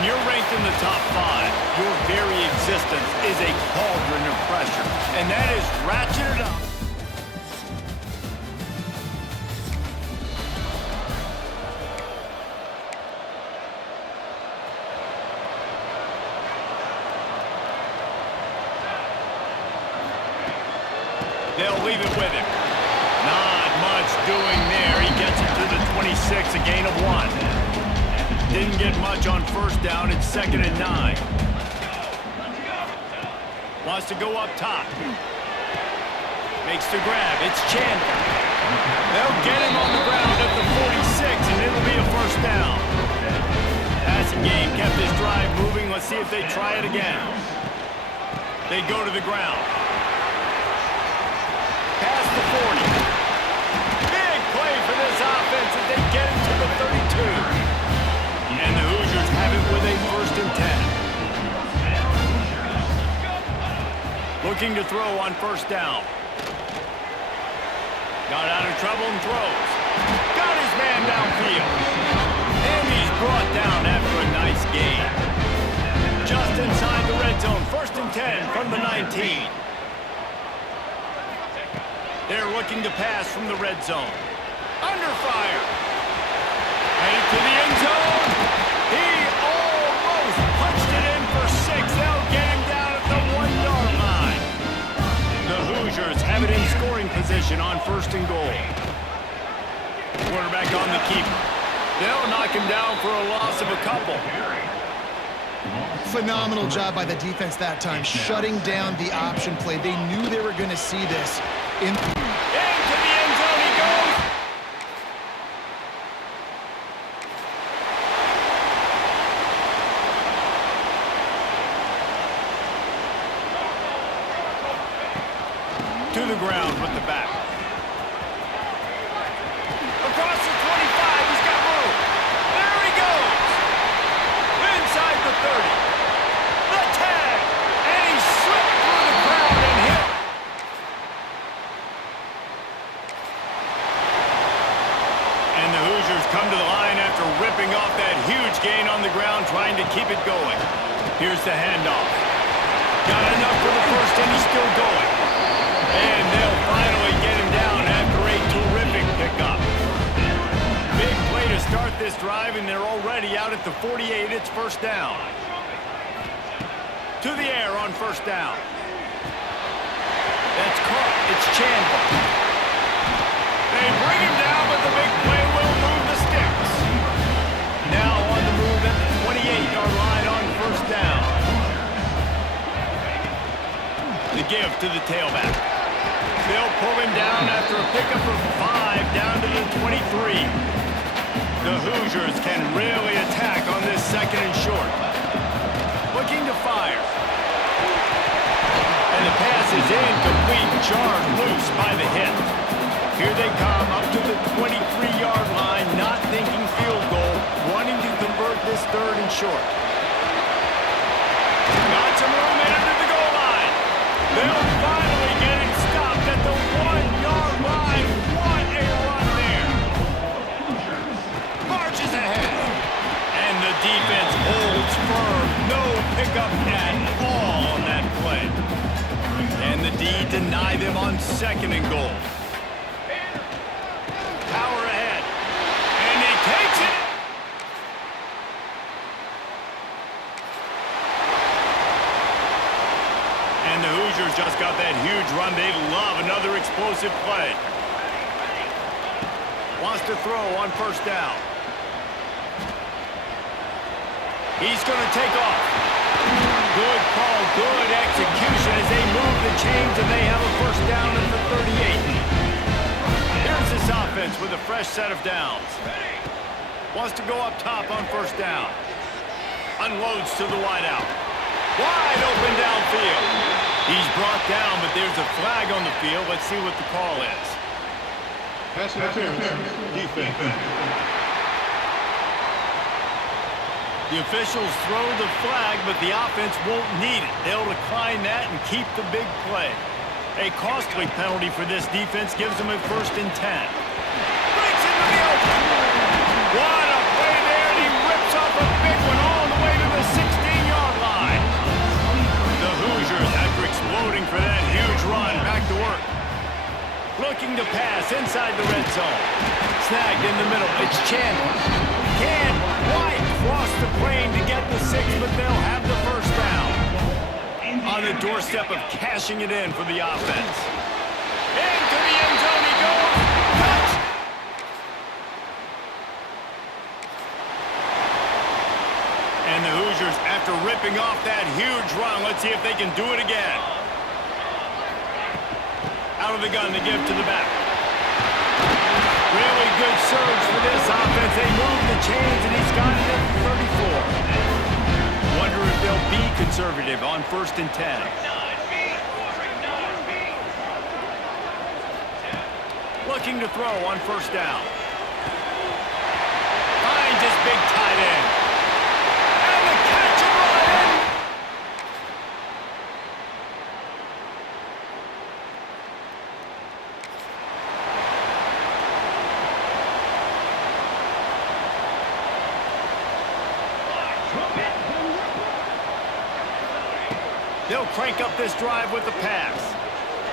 When you're ranked in the top 5, your very existence is a cauldron of pressure, and that is ratcheted up. They'll leave it with him. Not much doing there. He gets it to the 26, a gain of 1. Didn't get much on first down. It's 2nd and 9. Wants to go up top. Makes the grab. It's Chandler. They'll get him on the ground at the 46, and it'll be a first down. Passing game kept his drive moving. Let's see if they try it again. They go to the ground. Past the 40. Big play for this offense as they get it to the 32. And the Hoosiers have it with a 1st and 10. Looking to throw on first down. Got out of trouble and throws. Got his man downfield. And he's brought down after a nice gain. Just inside the red zone. 1st and 10 from the 19. They're looking to pass from the red zone. Under fire. Headed to the end zone. He almost punched it in for 6. They'll get him down at the 1-yard line. The Hoosiers have it in scoring position on 1st and goal. Quarterback on the keeper. They'll knock him down for a loss of a couple. Phenomenal job by the defense that time, shutting down the option play. They knew they were going to see this. Into the end zone he goes. To the ground with the back. Across the 25, he's got room. There he goes. Inside the 30. The tag. And he slipped through the crowd and hit. And the Hoosiers come to the line after ripping off that huge gain on the ground, trying to keep it going. Here's the handoff. Got enough for the first, and he's still going. And they'll finally get him down after a terrific pickup. Big play to start this drive, and they're already out at the 48. It's first down. To the air on first down. That's caught. It's Chandler. They bring him down, but the big play will move the sticks. Now on the move at the 28-yard line on first down. The give to the tailback. They'll pull him down after a pickup of 5 down to the 23. The Hoosiers can really attack on this 2nd and short. Looking to fire. And the pass is incomplete, jarred loose by the hit. Here they come up to the 23-yard line, not thinking field goal, wanting to convert this 3rd and short. Got some room headed to the goal line. They'll finally get him stopped at the 1-yard line. What a run there. Marches ahead. And the defense holds firm. No pickup at all on that play. And the D deny them on 2nd and goal. Power ahead. And he takes it. And the Hoosiers just got that huge run. They love another explosive play. Wants to throw on first down. He's going to take off. Good call, good execution as they move the chains, and they have a first down at the 38. Here's this offense with a fresh set of downs. Wants to go up top on first down. Unloads to the wideout. Wide open downfield. He's brought down, but there's a flag on the field. Let's see what the call is. Pass interference. Defense. The officials throw the flag, but the offense won't need it. They'll decline that and keep the big play. A costly penalty for this defense gives them a 1st and 10. Breaks into the open. What a play there, and he rips off a big one all the way to the Looking to pass inside the red zone. Snagged in the middle. It's Chandler. Can't quite cross the plane to get the 6, but they'll have the first down. On the doorstep of cashing it in for the offense. Into the end zone he goes. Touch! And the Hoosiers, after ripping off that huge run, let's see if they can do it again. Out of the gun to give to the back. Really good surge for this offense. They move the chains, and he's got it at 34. Wonder if they'll be conservative on 1st and 10. Looking to throw on 1st down. Finds his big tight end. And the catch and run. They'll crank up this drive with the pass.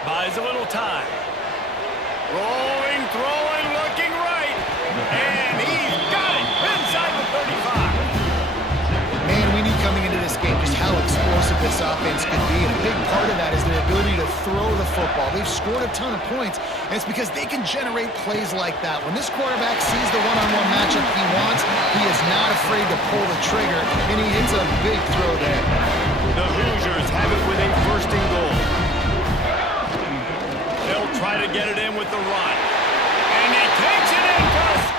Buys a little time. Rolling, throwing, looking right. And he's got it inside the 35. Man, we knew coming into this game just how explosive this offense could be, and a big part of that is their ability to throw the football. They've scored a ton of points, and it's because they can generate plays like that. When this quarterback sees the one-on-one matchup he wants, he is not afraid to pull the trigger, and he hits a big throw there. The Hoosiers have it with a 1st and goal. They'll try to get it in with the run. And he takes it in first.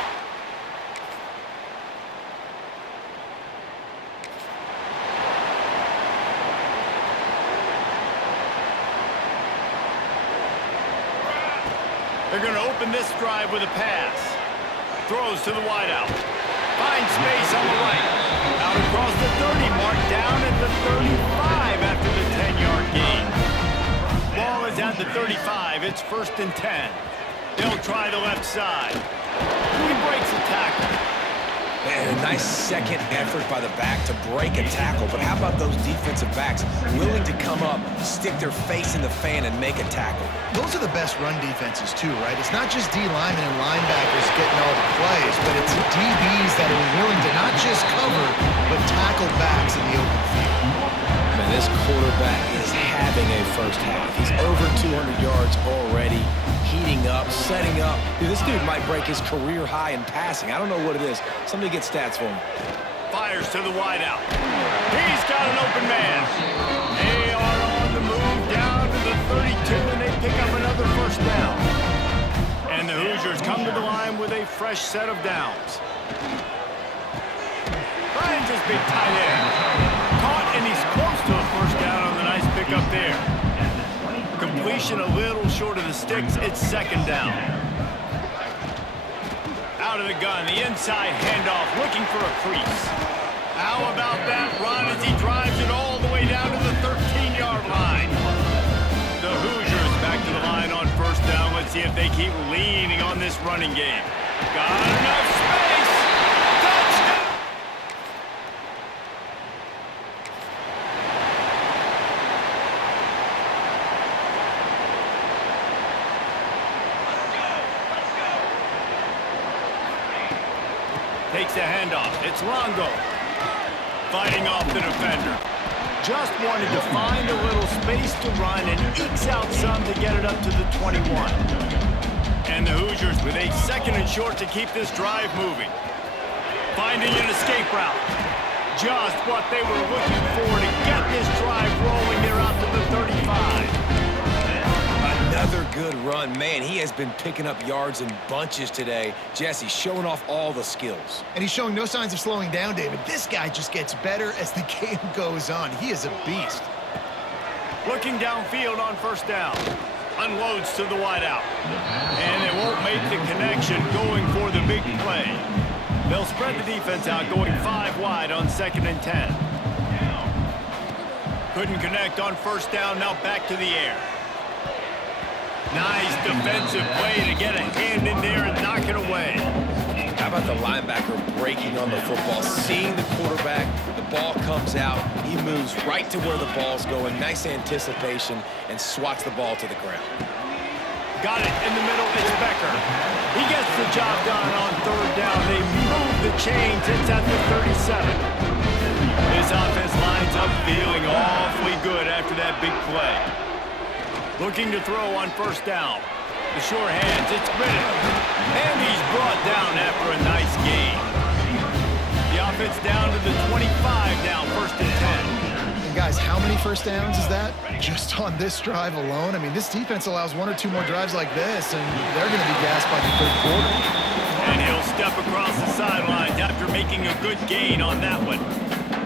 They're going to open this drive with a pass. Throws to the wideout. Finds space on the right. Out across the 30 mark, down at the 35 after the 10-yard gain. Ball is at the 35. It's 1st and 10. They'll try the left side. He breaks a tackle. Man, a nice second effort by the back to break a tackle. But how about those defensive backs willing to come up, stick their face in the fan, and make a tackle? Those are the best run defenses, too, right? It's not just D linemen and linebackers getting all the plays, but it's DBs that are willing to not just cover, but tackle backs in the open field. Man, this quarterback is having a first half. He's over 200 yards already, heating up, setting up. Dude, this dude might break his career high in passing. I don't know what it is. Somebody get stats for him. Fires to the wideout. He's got an open man. They are on the move down to the 32, and they pick up another 1st down. And the Hoosiers come to the line with a fresh set of downs. Finds his big tight end. Caught, and he's close to a 1st down on the nice pickup there. Completion a little short of the sticks. It's 2nd down. Out of the gun, the inside handoff, looking for a crease. How about that run as he drives it all the way down to the 13-yard line? The Hoosiers back to the line on 1st down. Let's see if they keep leaning on this running game. Got enough space. Touchdown! Takes the handoff. It's Longo. Fighting off the defender. Just wanted to find a little space to run and ekes out some to get it up to the 21. And the Hoosiers with a 2nd and short to keep this drive moving. Finding an escape route. Just what they were looking for to get this drive rolling. They're out to the 35. Another good run. Man, he has been picking up yards in bunches today. Jesse showing off all the skills. And he's showing no signs of slowing down, David. This guy just gets better as the game goes on. He is a beast. Looking downfield on 1st down. Unloads to the wideout. And it won't make the connection going for the big play. They'll spread the defense out, going 5 wide on 2nd and 10. Couldn't connect on 1st down, now back to the air. Nice defensive play to get a hand in there and knock it away. How about the linebacker breaking on the football, seeing the quarterback, the ball comes out, he moves right to where the ball's going, nice anticipation, and swats the ball to the ground. Got it in the middle. It's Becker. He gets the job done on third down. They move the chains. It's at the 37. This offense lines up feeling awfully good after that big play. Looking to throw on first down. The sure hands. It's Riddick. And he's brought down after a nice gain. The offense down to the 25 now, first and 10. And guys, how many first downs is that? Just on this drive alone? I mean, this defense allows 1 or 2 more drives like this, and they're going to be gassed by the third quarter. And he'll step across the sidelines after making a good gain on that one.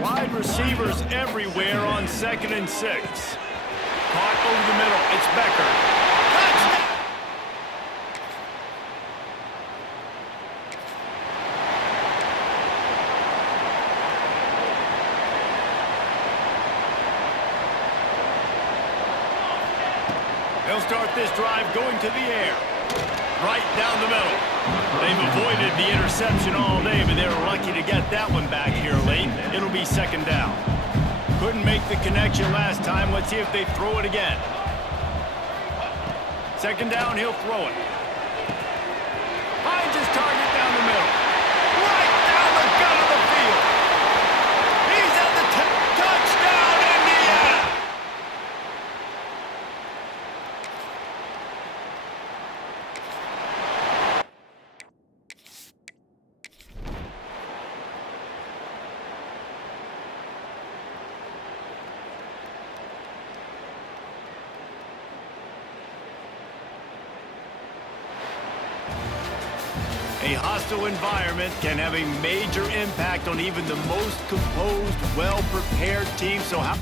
Wide receivers everywhere on 2nd and 6. Caught over the middle. It's Becker. Touchdown! They'll start this drive going to the air. Right down the middle. They've avoided the interception all day, but they were lucky to get that one back here late. It'll be 2nd down. Couldn't make the connection last time. Let's see if they throw it again. 2nd down, he'll throw it. Finds his target down the middle. Right down the gut of the field. He's at the touchdown, Indiana! A hostile environment can have a major impact on even the most composed, well-prepared team. So how...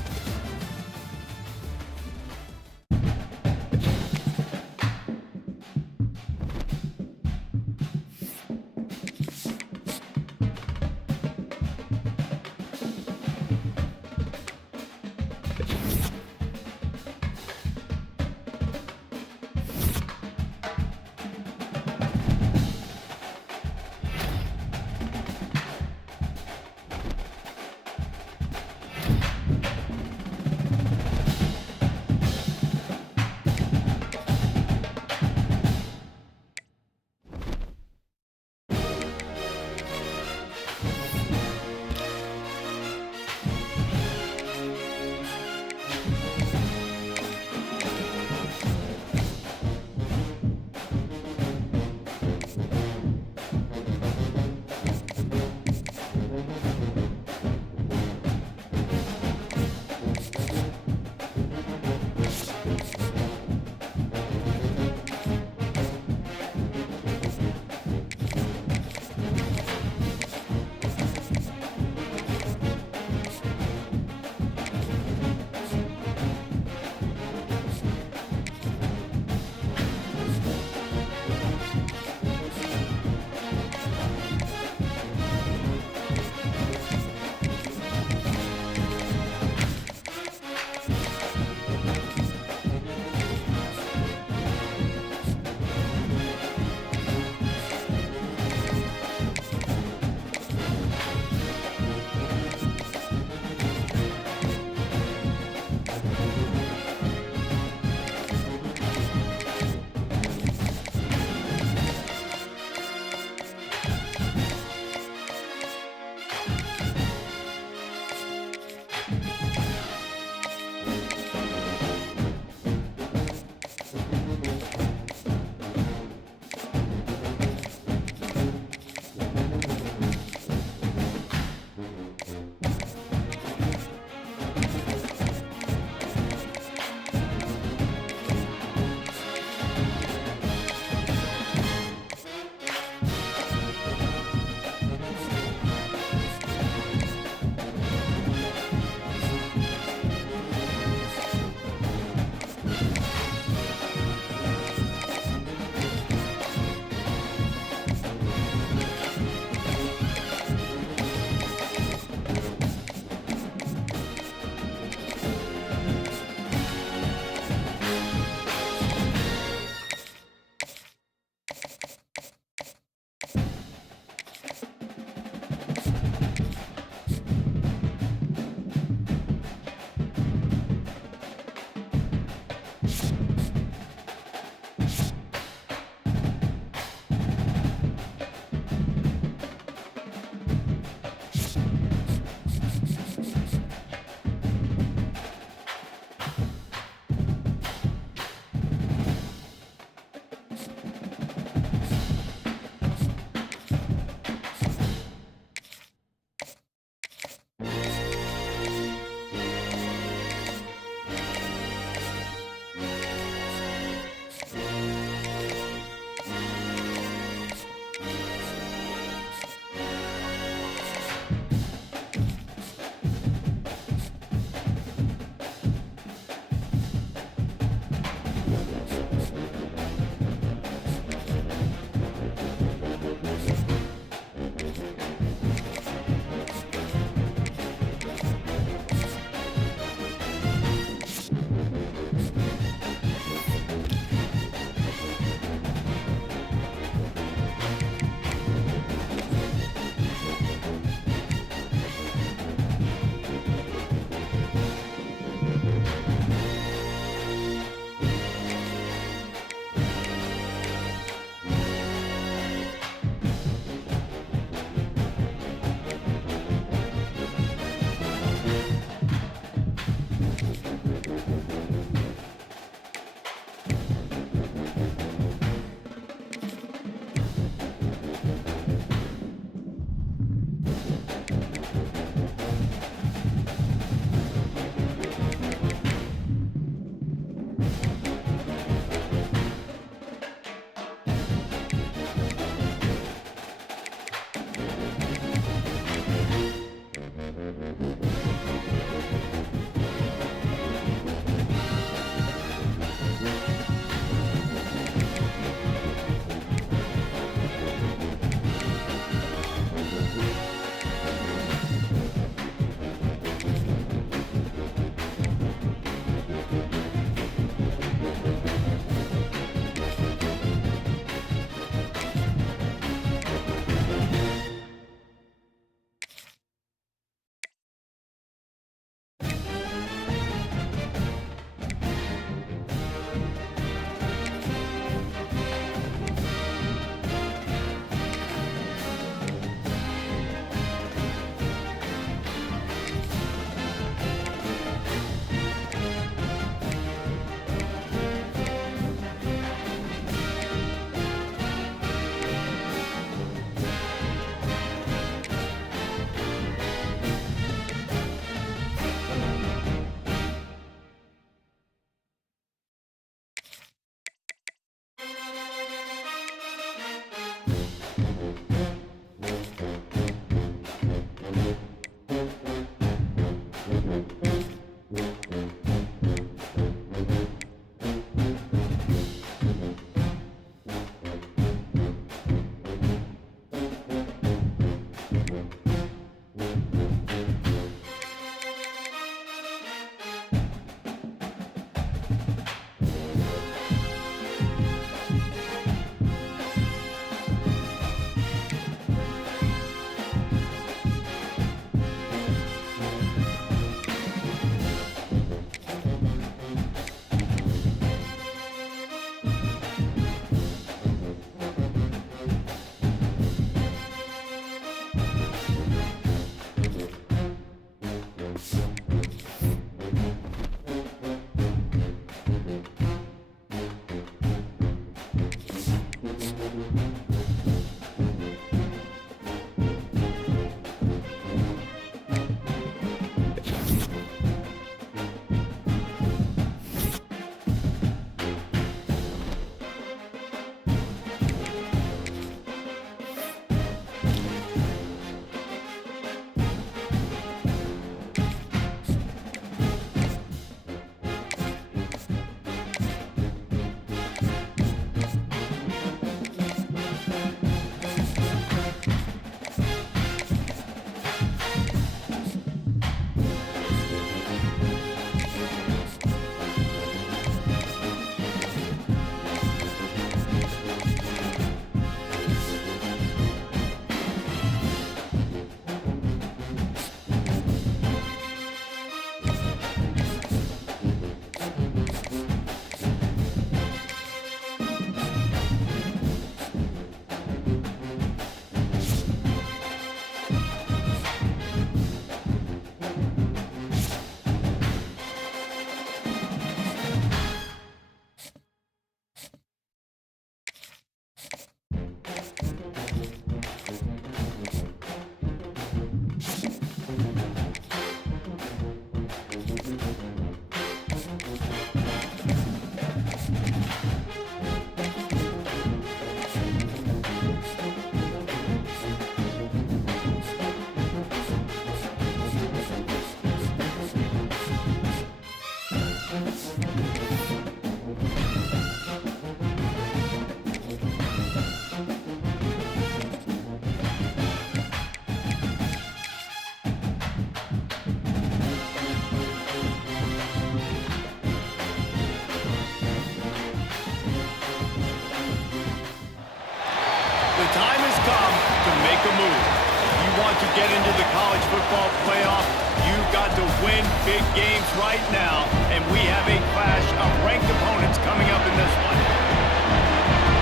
get into the college football playoff, you've got to win big games right now, and we have a clash of ranked opponents coming up in this one.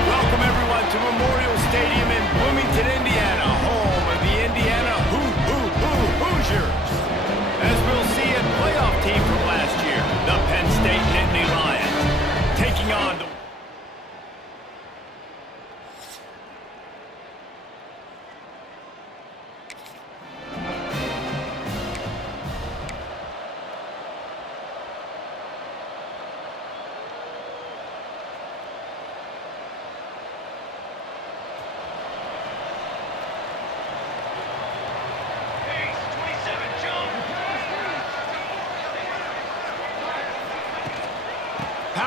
Welcome, everyone, to Memorial Stadium in Bloomington, Indiana, home of the Indiana Hoosiers. As we'll see, a playoff team from last year, the Penn State Nittany Lions, taking on the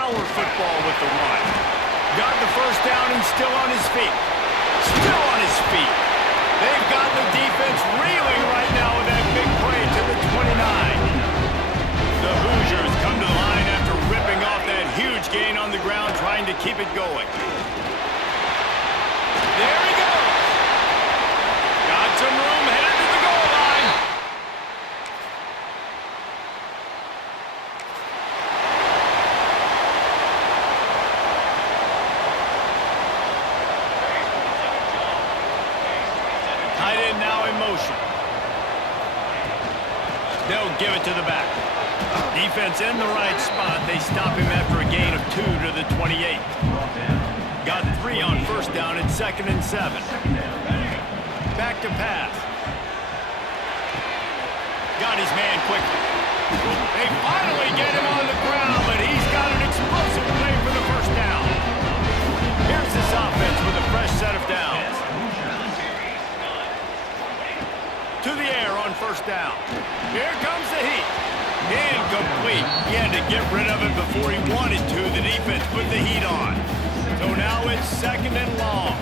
power football with the run. Got the first down and still on his feet. Still on his feet. They've got the defense reeling right now with that big play to the 29. The Hoosiers come to the line after ripping off that huge gain on the ground, trying to keep it going. There he goes. Got some room, headed to the goal line. Tight end now in motion. They'll give it to the back. Defense in the right spot. They stop him after a gain of 2 to the 28. Got 3 on first down and 2nd and 7. Back to pass. Got his man quickly. They finally get him on the ground, but he's got an explosive play for the first down. Here's this offense with a fresh set of downs. To the air on first down. Here comes the heat. Incomplete. He had to get rid of it before he wanted to. The defense put the heat on. So now it's 2nd and long.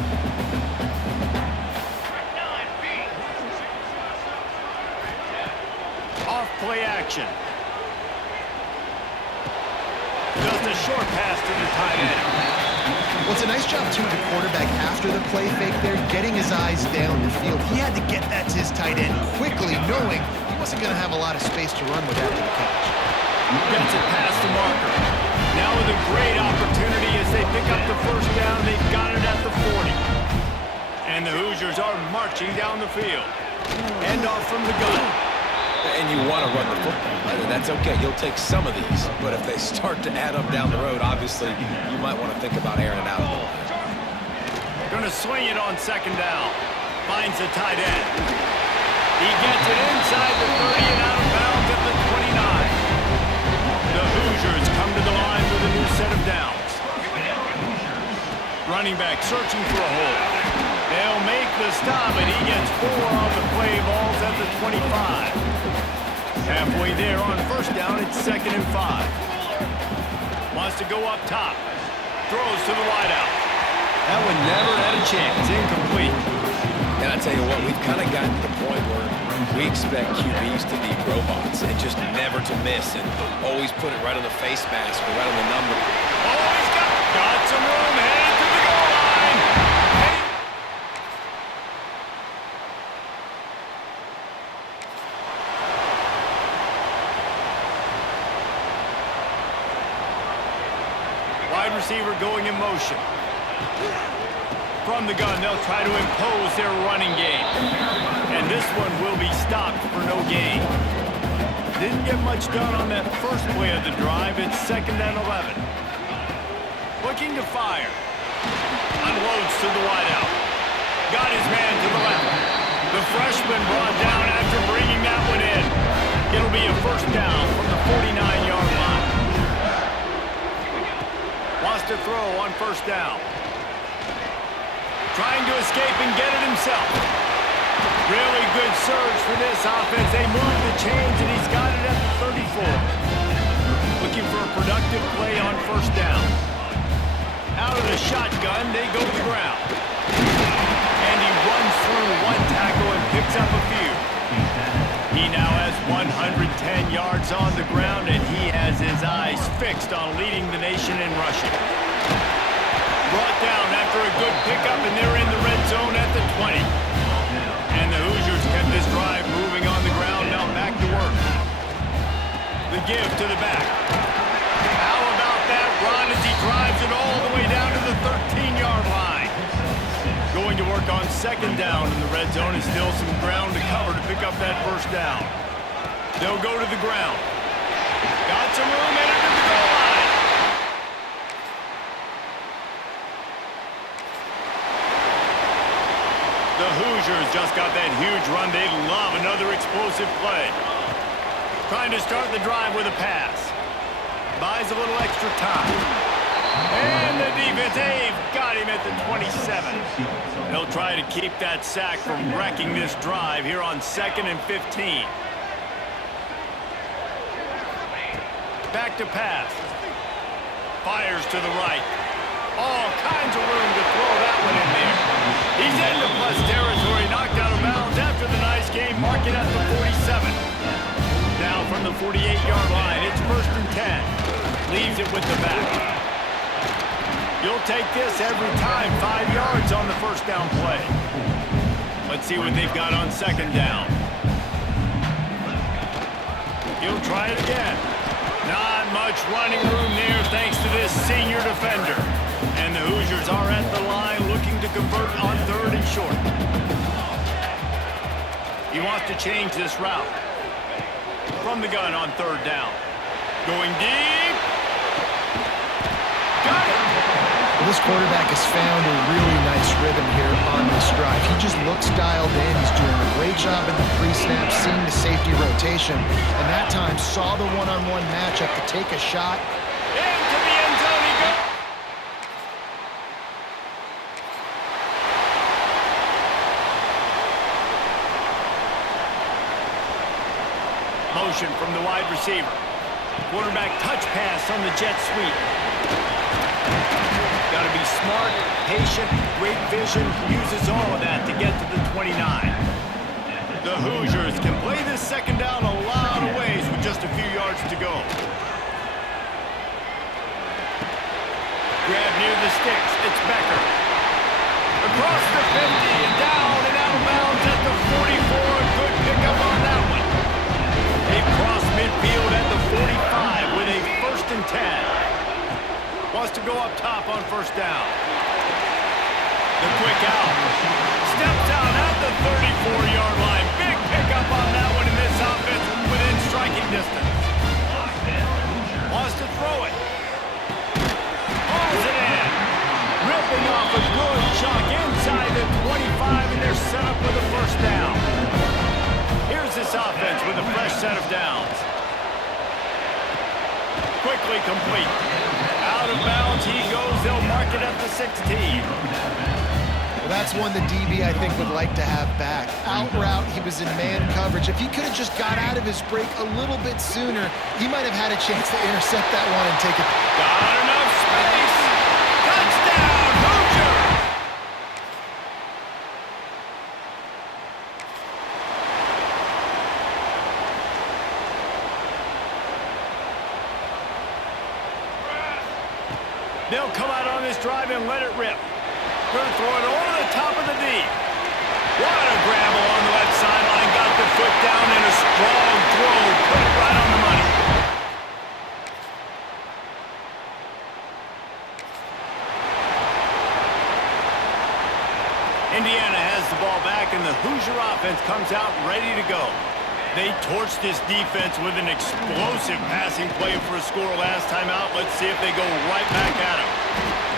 Off play action. Just a short pass to the tight end. Well, it's a nice job, too, of the quarterback after the play fake there, getting his eyes down the field. He had to get that to his tight end quickly, knowing he wasn't going to have a lot of space to run with after the catch. Gets it past the marker. Now with a great opportunity as they pick up the first down, they've got it at the 40. And the Hoosiers are marching down the field. End off from the gun. And you want to run the football, right? And that's okay. You'll take some of these. But if they start to add up down the road, obviously, you might want to think about airing it out a little bit. Going to swing it on 2nd down. Finds the tight end. He gets it inside the 30 and out of bounds at the 29. The Hoosiers come to the line with a new set of downs. Running back searching for a hole. They'll make the stop, and he gets 4 on the play balls at the 25. Halfway there on first down, it's 2nd and 5. Wants to go up top. Throws to the wideout. That one never had a chance. Incomplete. And I tell you what, we've kind of gotten to the point where we expect QBs to be robots and just never to miss and always put it right on the face mask or right on the number. Oh, he's got some room, headed to the goal line. Wide receiver going in motion. From the gun, they'll try to impose their running game. And this one will be stopped for no gain. Didn't get much done on that first play of the drive. It's 2nd and 11. Looking to fire. Unloads to the wideout. Got his man to the left. The freshman brought down after bringing that one in. It'll be a first down from the 49-yard line. Wants to throw on first down. Trying to escape and get it himself. Really good surge for this offense. They move the chains, and he's got it at the 34. Looking for a productive play on first down. Out of the shotgun, they go to the ground. And he runs through one tackle and picks up a few. He now has 110 yards on the ground, and he has his eyes fixed on leading the nation in rushing. Brought down after a good pickup, and they're in the red zone at the 20. And the Hoosiers kept this drive moving on the ground. Now back to work. The give to the back. How about that run as he drives it all the way down to the 13-yard line? Going to work on 2nd down in the red zone, and still some ground to cover to pick up that first down. They'll go to the ground. Got some room, headed to the goal line. The Hoosiers just got that huge run. They love another explosive play. Trying to start the drive with a pass. Buys a little extra time. And the defense, they've got him at the 27. They'll try to keep that sack from wrecking this drive here on 2nd and 15. Back to pass. Fires to the right. All kinds of room to throw that one in there. He's into plus territory, knocked out of bounds after the nice game, marking at the 47. Now from the 48-yard line, it's 1st and 10. Leaves it with the back. You'll take this every time, 5 yards on the first down play. Let's see what they've got on 2nd down. He'll try it again. Not much running room there thanks to this senior defender. And the Hoosiers are at the line looking to convert on 3rd and short. He wants to change this route. From the gun on 3rd down. Going deep. Got it. Well, this quarterback has found a really nice rhythm here on this drive. He just looks dialed in. He's doing a great job in the pre-snap, seeing the safety rotation, and that time saw the one-on-one matchup to take a shot. Into the end zone he goes. Motion from the wide receiver. Quarterback touch pass on the jet sweep. Got to be smart, patient, great vision, uses all of that to get to the 29. The Hoosiers can play this 2nd down a lot of ways with just a few yards to go. Grab near the sticks, it's Becker. Across the 50 and down and out of bounds at the 44. Good pickup on that one. They've crossed midfield at the 45 with a 1st and 10. Wants to go up top on 1st down. The quick out. Steps out at the 34-yard line. Big pickup on that one in this offense within striking distance. Wants to throw it. Pulls it in. Ripping off a good chunk inside the 25, and they're set up with a 1st down. Here's this offense with a fresh set of downs. Quickly complete. Out of bounds he goes. They'll mark it at the 16. Well, that's one the DB, I think, would like to have back. Out route, he was in man coverage. If he could have just got out of his break a little bit sooner, he might have had a chance to intercept that one and take it. Got enough space. Touchdown, Hoosiers! They'll come out on this drive and let it rip. Going to throw it over the top of the D. What a grab along the left sideline. Got the foot down in a strong throw. Put it right on the money. Indiana has the ball back, and the Hoosier offense comes out ready to go. They torched this defense with an explosive passing play for a score last time out. Let's see if they go right back at him.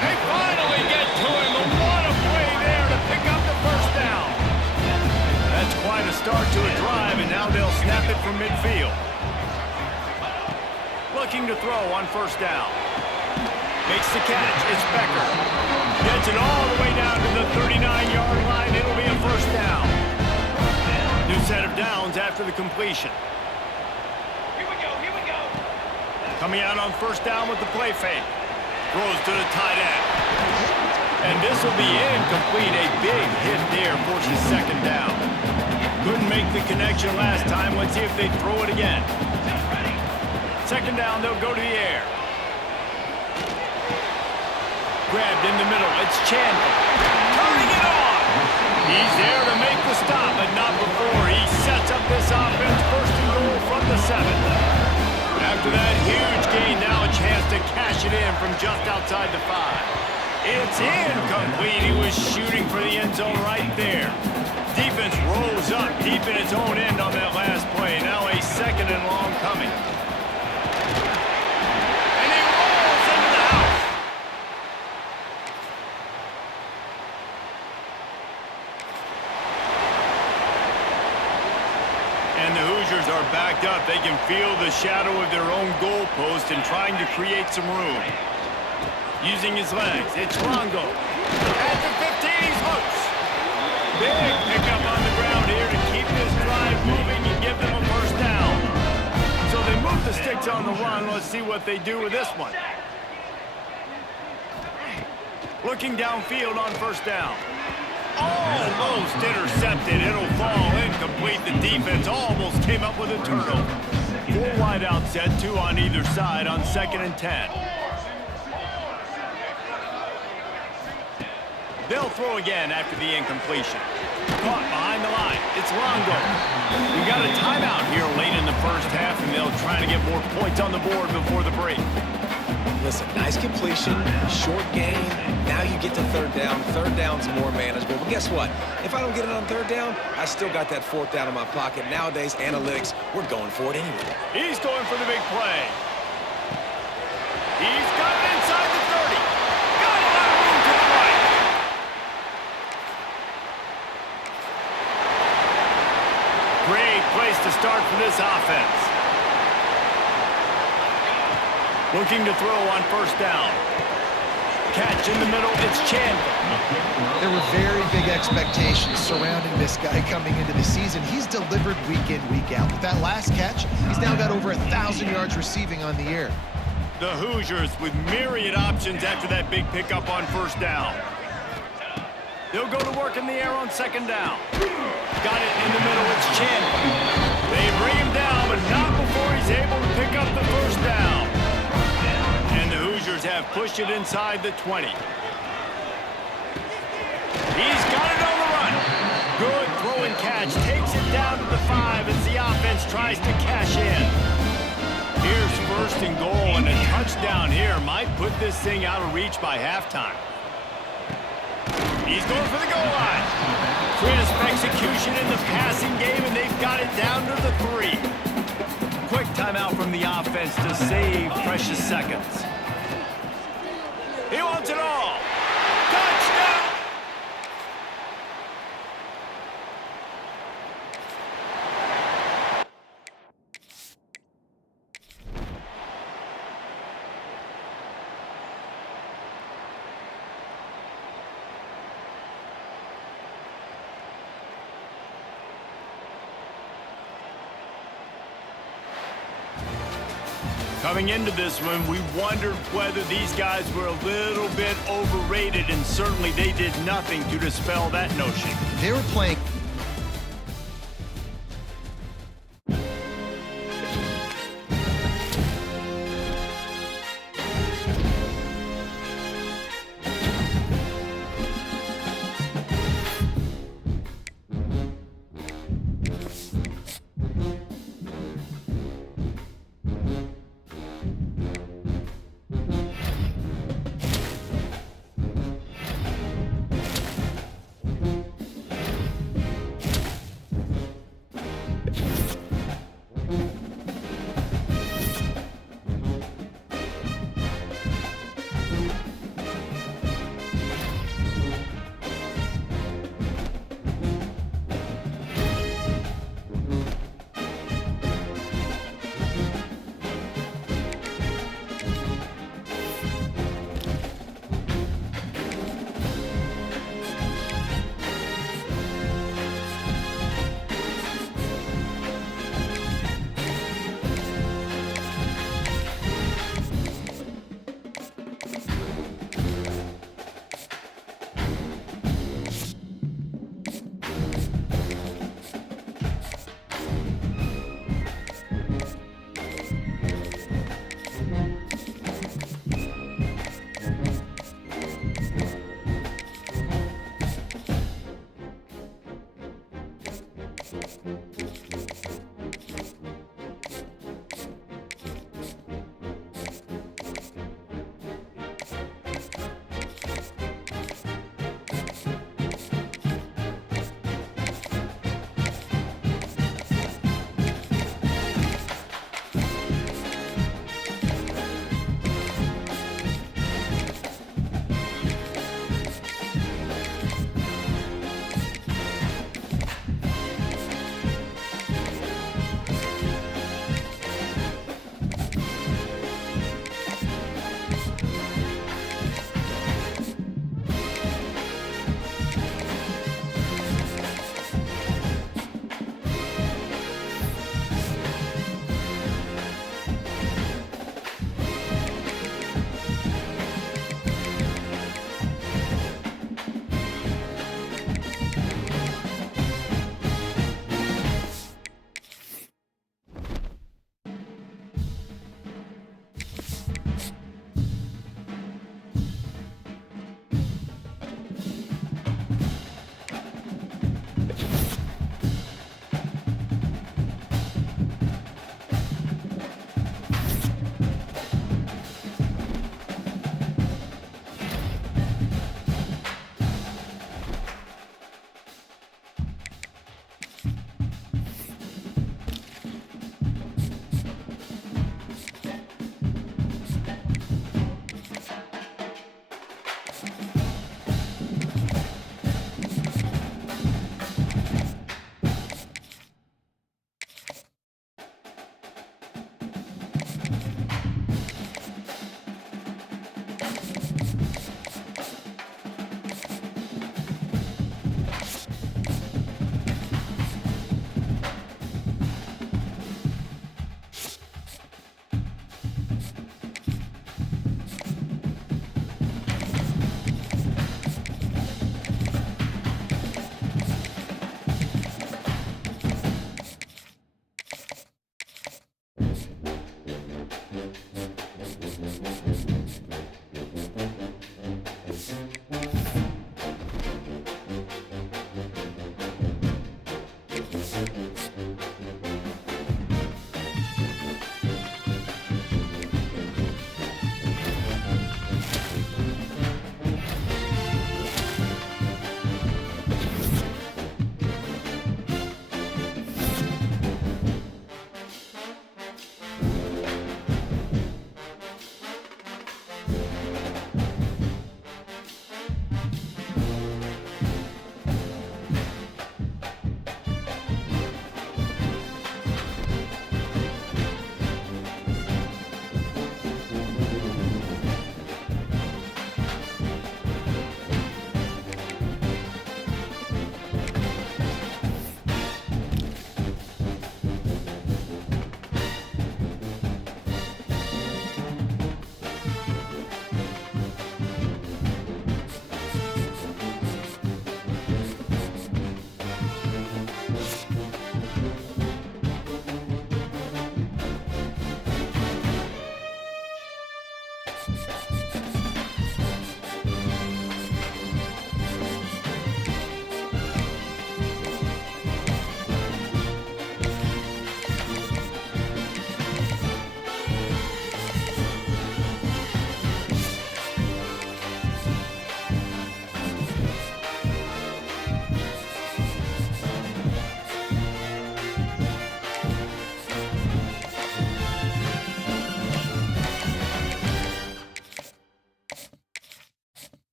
They finally get to him. What a play there to pick up the 1st down. That's quite a start to a drive, and now they'll snap it from midfield. Looking to throw on 1st down. Makes the catch. It's Becker. Gets it all the way down to the 39-yard line. It'll be a 1st down. New set of downs after the completion. Here we go. Coming out on 1st down with the play fake. Throws to the tight end. And this will be incomplete. A big hit there forces 2nd down. Couldn't make the connection last time. Let's see if they throw it again. 2nd down, they'll go to the air. Grabbed in the middle. It's Chandler. Turning it on. He's there to make the stop, but not before. He sets up this offense 1st and goal from the 7. After that huge gain, now a chance to cash it in from just outside the 5. It's incomplete. He was shooting for the end zone right there. Defense rolls up deep in its own end on that last play. Now a 2nd and long coming. And he rolls into the house. And the Hoosiers are backed up. They can feel the shadow of their own goalpost and trying to create some room. Using his legs, it's Longo. At the 15, he's hooked. Big pickup on the ground here to keep this drive moving and give them a 1st down. So they move the sticks on the run. Let's see what they do with this one. Looking downfield on first down. Almost intercepted. It'll fall incomplete. The defense almost came up with a turnover. 4 wide out set, 2 on either side on 2nd and 10. They'll throw again after the incompletion. Caught behind the line. It's Longo. We got a timeout here late in the first half, and they'll try to get more points on the board before the break. Listen, nice completion, short gain. Now you get to 3rd down. 3rd down's more manageable. But guess what? If I don't get it on 3rd down, I still got that 4th down in my pocket. Nowadays, analytics, we're going for it anyway. He's going for the big play. He's got it inside the 30. Got a lot of room to the right. Great place to start for this offense. Looking to throw on first down. Catch in the middle, it's Chandler. There were very big expectations surrounding this guy coming into the season. He's delivered week in, week out. With that last catch, he's now got over 1,000 yards receiving on the year. The Hoosiers with myriad options after that big pickup on first down. They'll go to work in the air on 2nd down. Got it in the middle, it's Chandler. They bring him down, but not before he's able to pick up the first down. And the Hoosiers have pushed it inside the 20. He's got it on the run. Good throw and catch. Takes it down to the 5 as the offense tries to cash in. Here's 1st and goal, and a touchdown here might put this thing out of reach by halftime. He's going for the goal line. Crisp execution in the passing game, and they've got it down to the 3. Quick timeout from the offense to save precious seconds. He wants it all. Touchdown! Coming into this one, we wondered whether these guys were a little bit overrated, and certainly they did nothing to dispel that notion. They were playing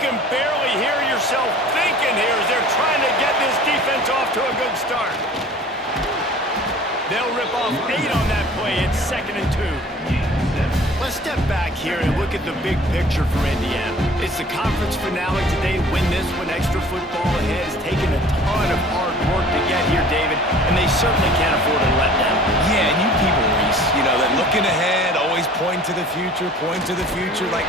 can barely hear yourself thinking here as they're trying to get this defense off to a good start. They'll rip off 8 on that play. It's 2nd and 2. Let's step back here and look at the big picture for Indiana. It's the conference finale today. Win this one. Extra football ahead. It's taken a ton of hard work to get here, David, and they certainly can't afford to let down. Yeah, and you people, Reese, you know, that looking ahead, always point to the future, like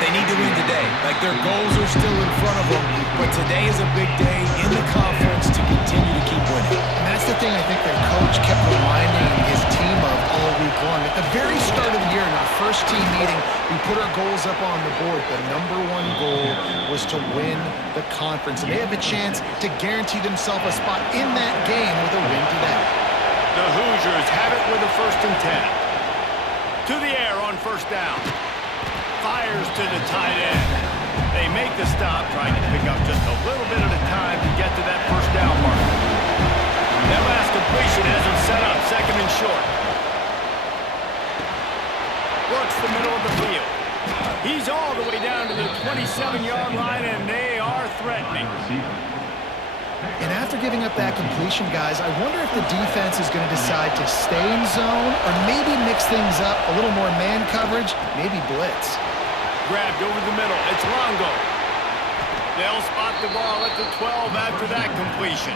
they need to win today. Like their goals are still in front of them, but today is a big day in the conference to continue to keep winning. And that's the thing I think their coach kept reminding his team of all week long. At the very start of the year in our first team meeting, we put our goals up on the board. The #1 goal was to win the conference, and they have a chance to guarantee themselves a spot in that game with a win today. The Hoosiers have it with a 1st and 10. To the air on 1st down. Fires to the tight end. They make the stop, trying to pick up just a little bit at a time to get to that 1st down mark. That last completion has him set up 2nd and short. Works the middle of the field. He's all the way down to the 27-yard line, and they are threatening. And after giving up that completion, guys, I wonder if the defense is going to decide to stay in zone or maybe mix things up, a little more man coverage, maybe blitz. Grabbed over the middle. It's Longo. They'll spot the ball at the 12 after that completion.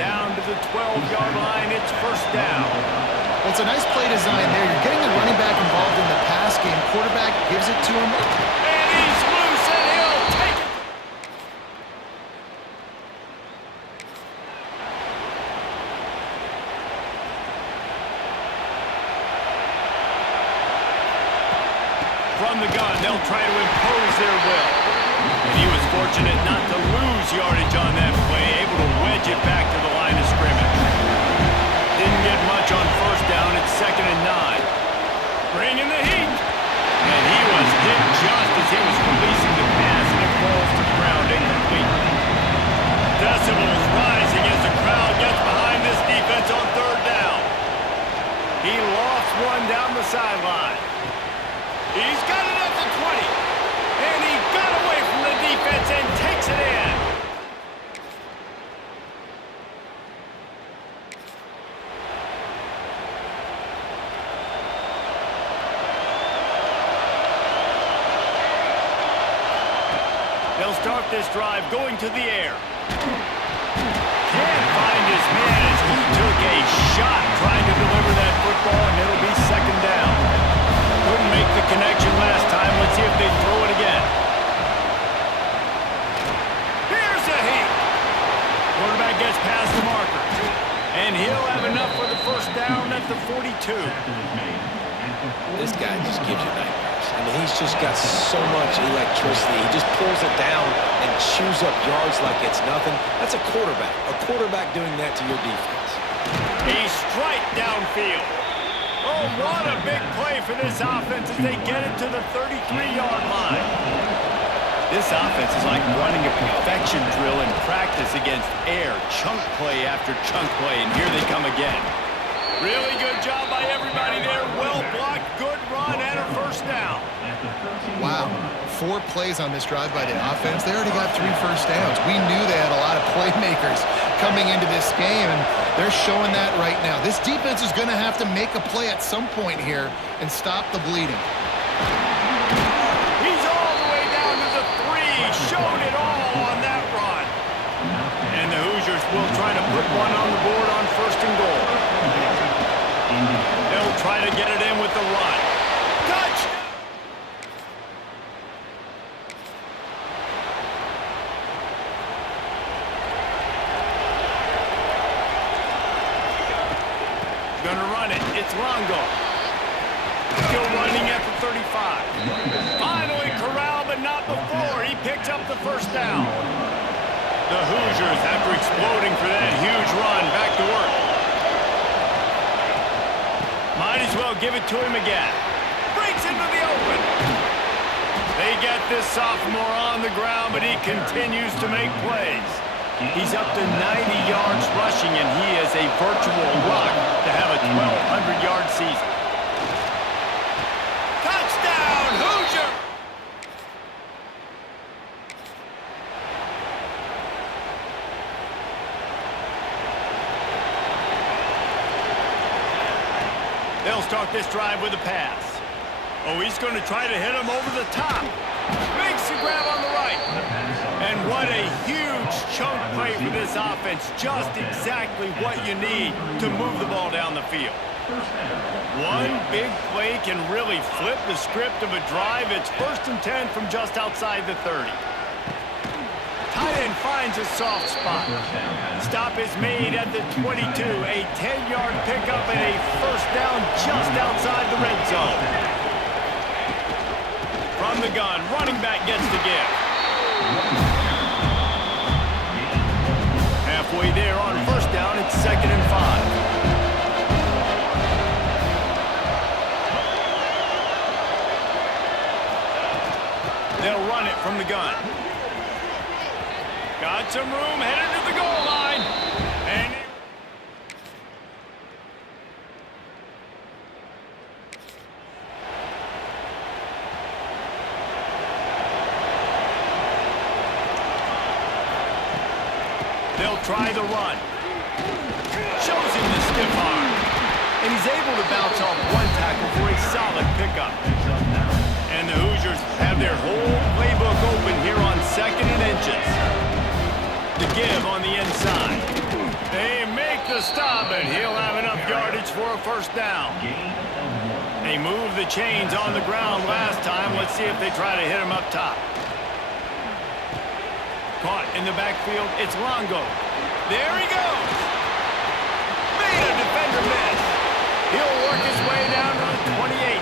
Down to the 12-yard line. It's 1st down. Well, it's a nice play design there. You're getting the running back involved in the pass game. Quarterback gives it to him. And he's loose, and he'll take it. From the gun, they'll try to impose their will. And he was fortunate not to lose yardage on that play, able to wedge it back to the line of scrimmage. Didn't get much on 1st down. It's 2nd and 9. Bringing the heat. And he was hit just as he was releasing the pass, and it falls to the ground incomplete. Decibels rising as the crowd gets behind this defense on 3rd down. He lost one down the sideline. He's got it at the 20. And he got away from the defense and takes it in. They'll start this drive going to the air. Can't find his man as he took a shot trying to deliver that football, and it'll be 2nd down. Couldn't make the connection last time. Let's see if they throw it again. Here's a hit. Quarterback gets past the marker. And he'll have enough for the 1st down at the 42. This guy just gives you nightmares. I mean, he's just got so much electricity. He just pulls it down and chews up yards like it's nothing. That's a quarterback. A quarterback doing that to your defense. A strike downfield. Oh, what a big play for this offense as they get it to the 33-yard line. This offense is like running a perfection drill in practice against air. Chunk play after chunk play, and here they come again. Really good job by everybody there. Well blocked, good run, and a 1st down. Wow, 4 plays on this drive by the offense. They already got 3 1st downs. We knew they had a lot of playmakers coming into this game, and they're showing that right now. This defense is going to have to make a play at some point here and stop the bleeding. He's all the way down to the 3. Showed it all on that run. And the Hoosiers will try to put one on the board on 1st and goal. They'll try to get it in with the run. Touchdown! Gonna run it. It's Longo. Still running at the 35. Finally corralled, but not before. He picks up the 1st down. The Hoosiers, after exploding for that huge run, back to work. Might as well give it to him again. Breaks into the open. They get this sophomore on the ground, but he continues to make plays. He's up to 90 yards rushing, and he is a virtual lock to have a 1,200-yard season. Touchdown, Hoosier! start this drive with a pass. Oh, he's going to try to hit him over the top. Makes the grab on the right. And what a huge chunk play for this offense. Just exactly what you need to move the ball down the field. One big play can really flip the script of a drive. It's 1st and 10 from just outside the 30. Tight end finds a soft spot. Stop is made at the 22. A 10-yard pickup and a 1st down just outside the red zone. From the gun, running back gets the give. Halfway there on 1st down, it's 2nd and 5. They'll run it from the gun. Got some room, headed to the goal line. And they'll try the run. Shows him the stiff arm. And he's able to bounce off one tackle for a solid pickup. And the Hoosiers have their whole playbook open here on 2nd and inches. The give on the inside. They make the stop, and he'll have enough yardage for a 1st down. They moved the chains on the ground last time. Let's see if they try to hit him up top. Caught in the backfield, it's Longo. There he goes. Made a defender miss. He'll work his way down to the 28.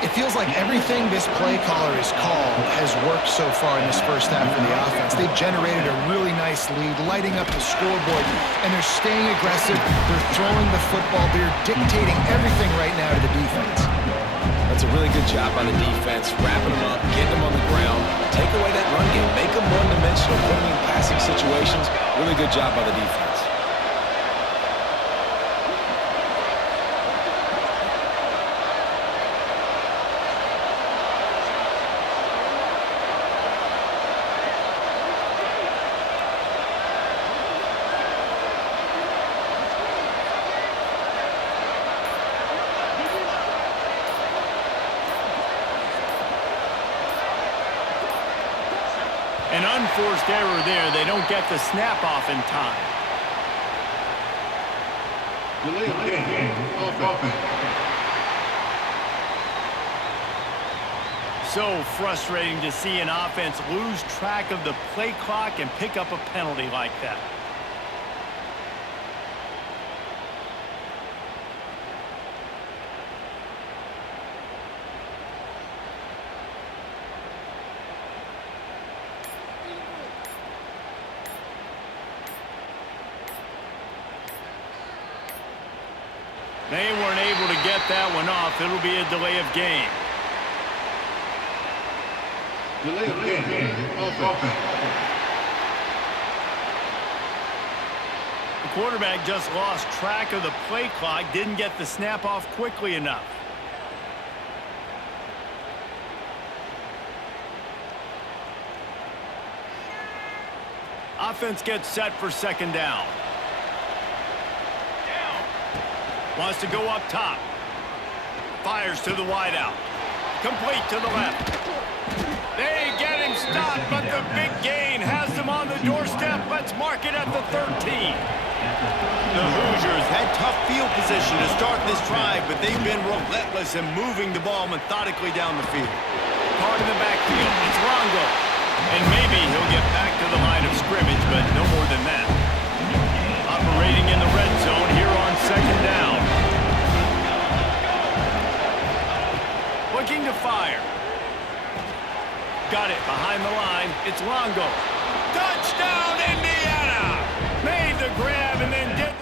It feels like everything this play caller has called has worked so far in this 1st half for the offense. They've generated a really nice lead, lighting up the scoreboard, and they're staying aggressive. They're throwing the football. They're dictating everything right now to the defense. That's a really good job on the defense, wrapping them up, getting them on the ground, take away that run game, make them one-dimensional, put them in passing situations. Really good job by the defense. An unforced error there. They don't get the snap off in time. Delay of game. Offense. So frustrating to see an offense lose track of the play clock and pick up a penalty like that. They weren't able to get that one off. It'll be a delay of game. Delay of game. Offense. The quarterback just lost track of the play clock, didn't get the snap off quickly enough. Offense gets set for 2nd down. Wants to go up top. Fires to the wideout. Complete to the left. They get him stopped, but the big gain has them on the doorstep. Let's mark it at the 13. The Hoosiers had tough field position to start this drive, but they've been relentless in moving the ball methodically down the field. Caught in the backfield. It's Longo. And maybe he'll get back to the line of scrimmage, but no more than that. Operating in the red zone here on 2nd down. Looking to fire. Got it behind the line. It's Longo. Touchdown, Indiana! Made the grab and then did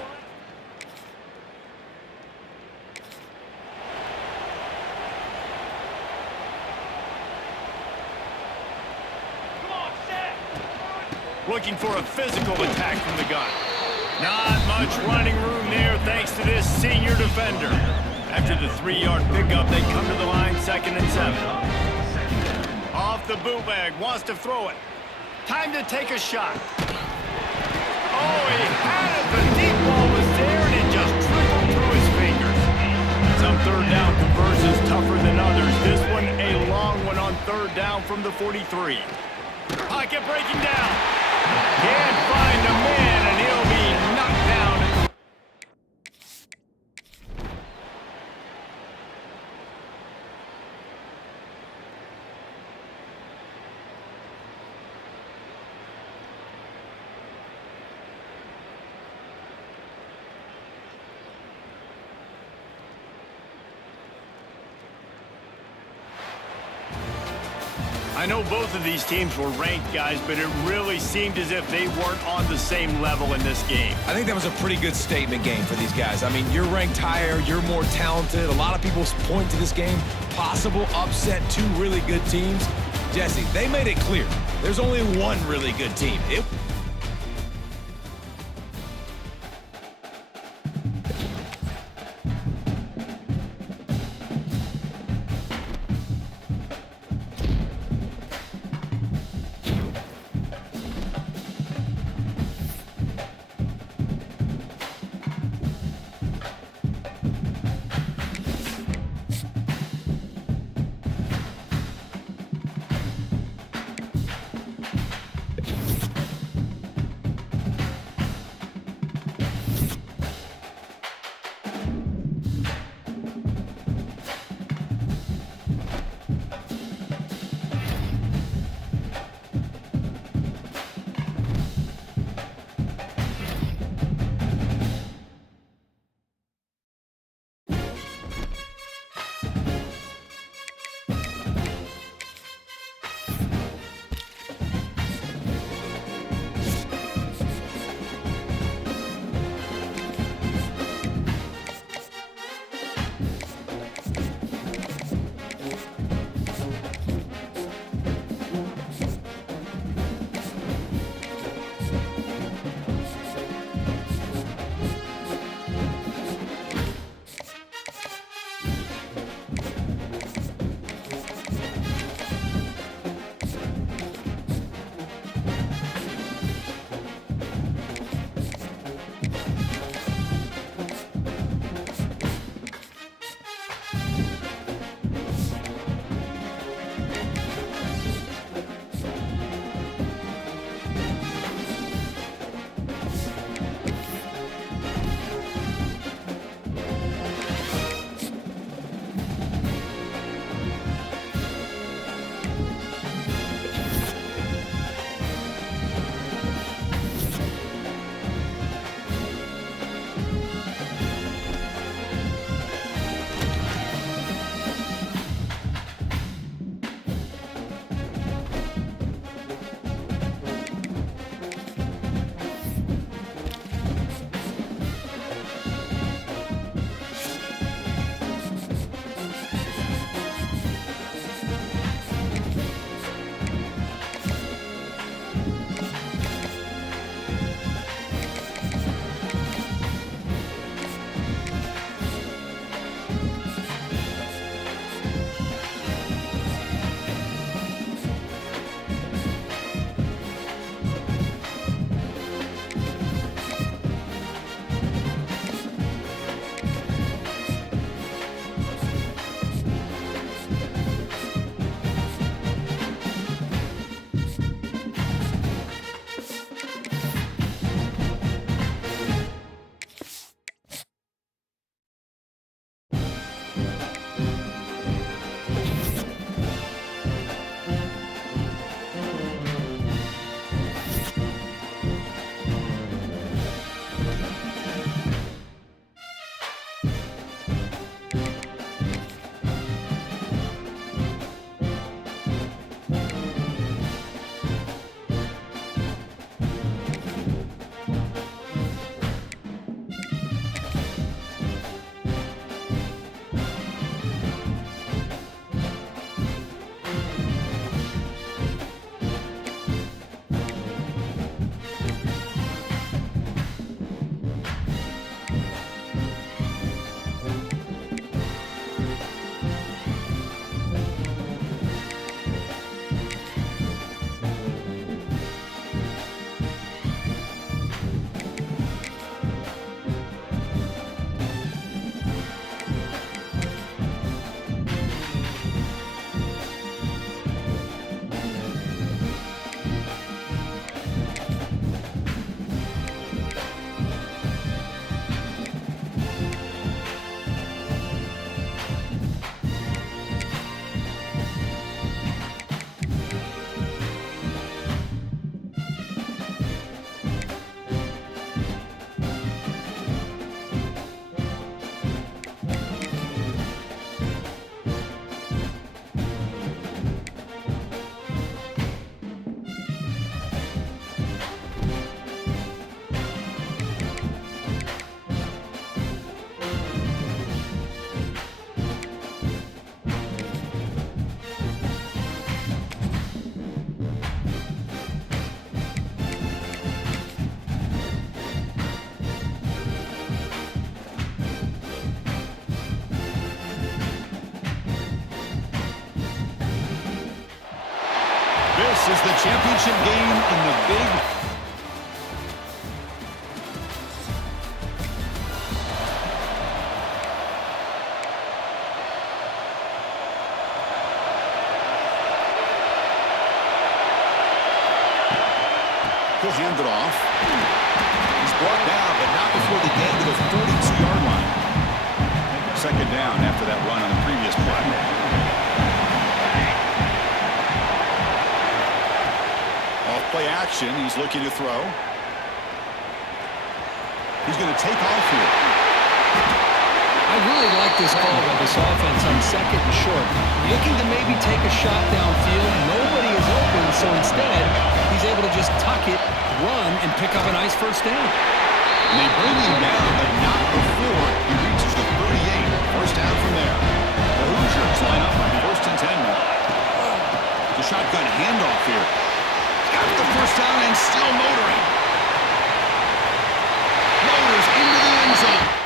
the... Looking for a physical attack from the gun. Not much running room there thanks to this senior defender. After the 3-yard pickup, they come to the line 2nd and 7. Off the bootleg, wants to throw it. Time to take a shot. Oh, he had it. The deep ball was there, and it just trickled through his fingers. Some third down conversions tougher than others. This one a long one on third down from the 43. Pocket breaking down. Can't find a man, and he'll be knocked down. I know both of these teams were ranked, guys, but it really seemed as if they weren't on the same level in this game. I think that was a pretty good statement game for these guys. I mean, you're ranked higher, you're more talented. A lot of people point to this game, possible upset, two really good teams. Jesse, they made it clear. There's only one really good team. is the championship game in the big... He'll hand it off. He's brought down, but not before the gain to the 42-yard line. Second down after that run on the previous play. Off play action. He's looking to throw. He's going to take off here. I really like this call by this offense on second and short. Looking to maybe take a shot downfield. Nobody is open, so instead, he's able to just tuck it, run, and pick up a nice first down. And they bring him down, but not before he reaches the 38. First down from there. The Hoosiers line up on first and 10 now. The shotgun handoff here. Got the first down and still motoring. Motors into the end zone.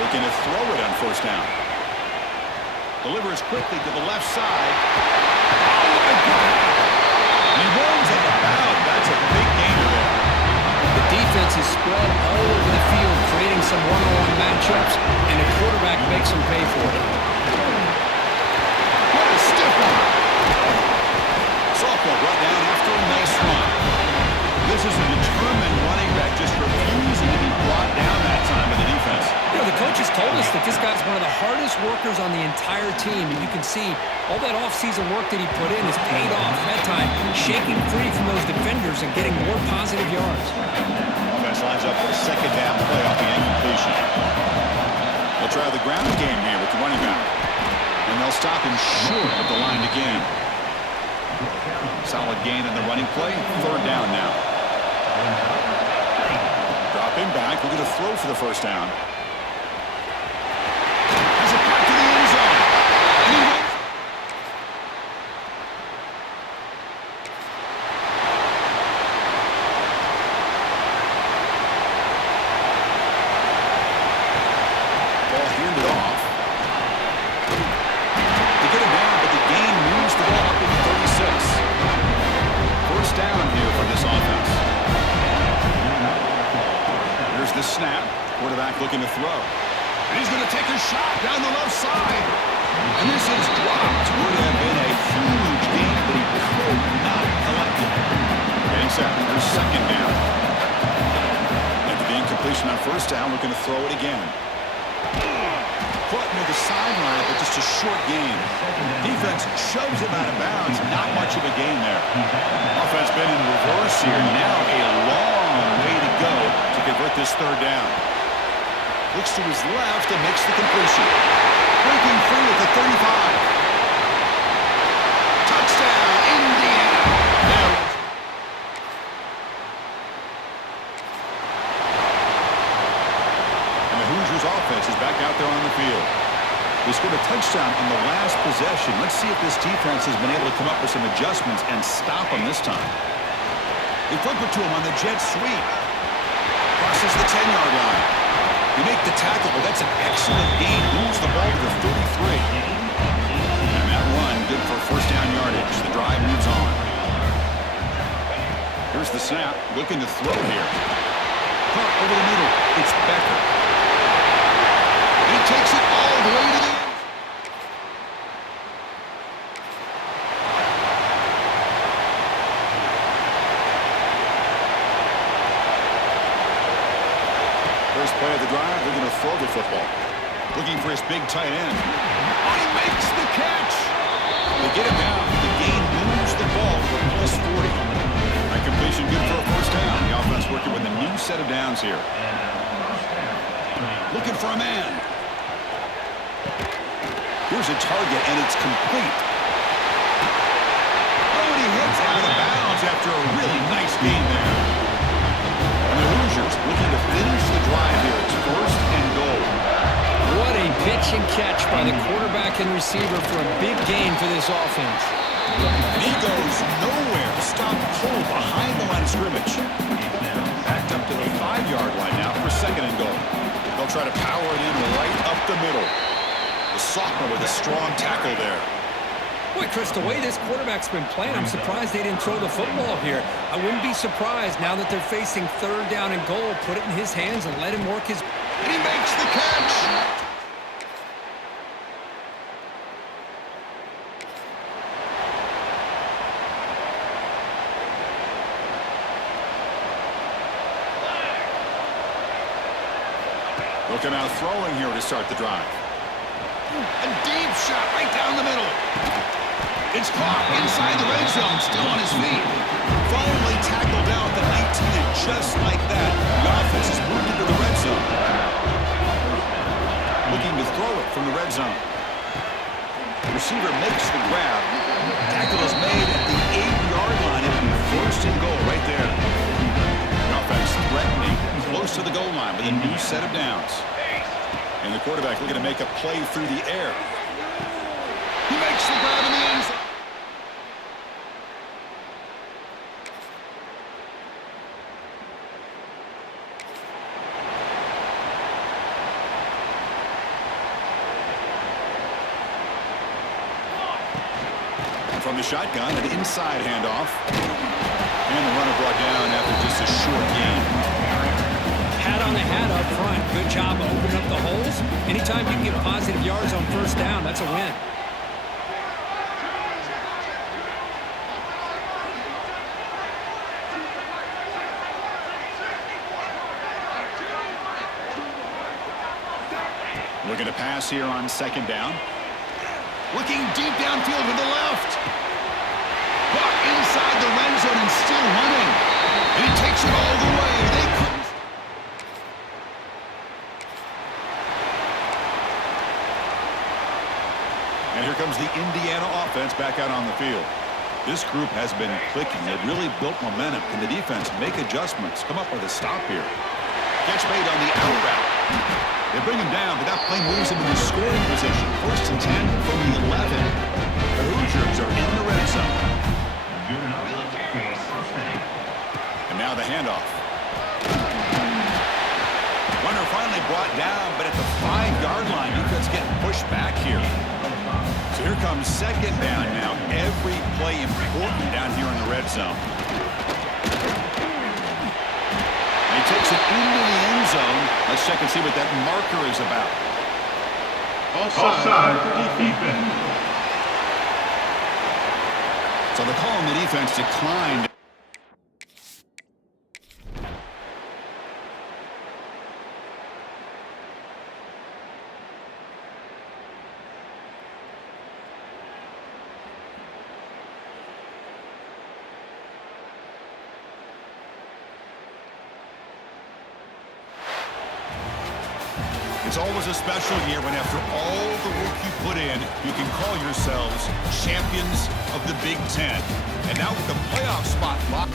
Looking to throw it on first down. Delivers quickly to the left side. Oh, my God! He runs out of bounds. That's a big gainer there. The defense is spread all over the field, creating some one-on-one matchups, and the quarterback makes them pay for it. What a stiff one! Softball brought down after a nice run. This is a determined running back just refusing to be brought down that time by the defense. You know, the coaches told us that this guy's one of the hardest workers on the entire team, and you can see all that offseason work that he put in has paid off. That time, shaking free from those defenders and getting more positive yards. Offense lines up for a second down play off the incompletion. They'll try the ground game here with the running back. And they'll stop him short at the line to gain. Solid gain in the running play. Third down now. Drop him back. We're going to throw for the first down. He's it back to the end zone. And he wins. Ball handed off. They get him down, but the gain moves the ball up into 36. First down here for this offense. Here's the snap. Quarterback looking to throw. And he's going to take a shot down the left side. And this is dropped. Would have been a huge gain, but he could not collect it. And set. Here's second down. After the incompletion on first down, looking to throw it again. Caught near the sideline, but just a short gain. Defense shoves him out of bounds. Not much of a gain there. Offense been in reverse here. Now a long way to go to convert this third down. Looks to his left and makes the completion. Breaking free at the 35. Touchdown, Indiana. Now. And the Hoosiers offense is back out there on the field. They scored a touchdown on the last possession. Let's see if this defense has been able to come up with some adjustments and stop them this time. They flip it to him on the jet sweep. Crosses the 10-yard line. They make the tackle, but that's an excellent gain. Moves the ball to the 33. And that run good for first down yardage. The drive moves on. Here's the snap. Looking to throw here. Caught over the middle. It's Becker. He takes it all the way to the end. First play of the drive, they're going to throw the football. Looking for his big tight end. Oh, he makes the catch. They get him down. The gain moves the ball for plus 40. That completion good for a first down. The offense working with a new set of downs here. Looking for a man. Here's a target, and it's complete. Oh, and he hits out of bounds after a really nice gain there. And the Hoosiers looking to finish the drive here. It's first and goal. What a pitch and catch by the quarterback and receiver for a big gain for this offense. And he goes nowhere. Stopped cold behind the line of scrimmage. Backed up to the 5-yard line now for second and goal. They'll try to power it in right up the middle. The sophomore with a strong tackle there. Boy, Chris, the way this quarterback's been playing, I'm surprised they didn't throw the football here. I wouldn't be surprised now that they're facing third down and goal. Put it in his hands and let him work his... And he makes the catch. Looking out throwing here to start the drive. A deep shot right down the middle. It's caught inside the red zone, still on his feet. Finally tackled down at the 19, and just like that, the offense has moved into the red zone. Looking to throw it from the red zone. The receiver makes the grab. Tackle is made at the 8-yard line. It'll be first and goal right there. The offense threatening close to the goal line with a new set of downs. And the quarterback looking to make a play through the air. He makes the grab in the end zone. From the shotgun, an inside handoff. And the runner brought down after just a short gain. Hat on the hat up front. Good job opening up the holes. Anytime you can get positive yards on first down, that's a win. Looking to pass here on second down. Looking deep downfield to the left. Buck inside the red zone and still running. And he takes it all the way. They couldn't. And here comes the Indiana offense back out on the field. This group has been clicking. They've really built momentum. Can the defense make adjustments? Come up with a stop here. Catch made on the out route. They bring him down, but that play moves him into scoring position. First and 10 from the 11. The Hoosiers are in the red zone. And now the handoff. Runner finally brought down, but at the 5-yard line, defense getting pushed back here. So here comes second down now. Every play important down here in the red zone. And he takes it into the end zone. Let's check and see what that marker is about. Offside defense. So the call on the defense declined. It's always a special year when after all the work you put in, you can call yourselves champions of the Big Ten. And now with the playoff spot locked.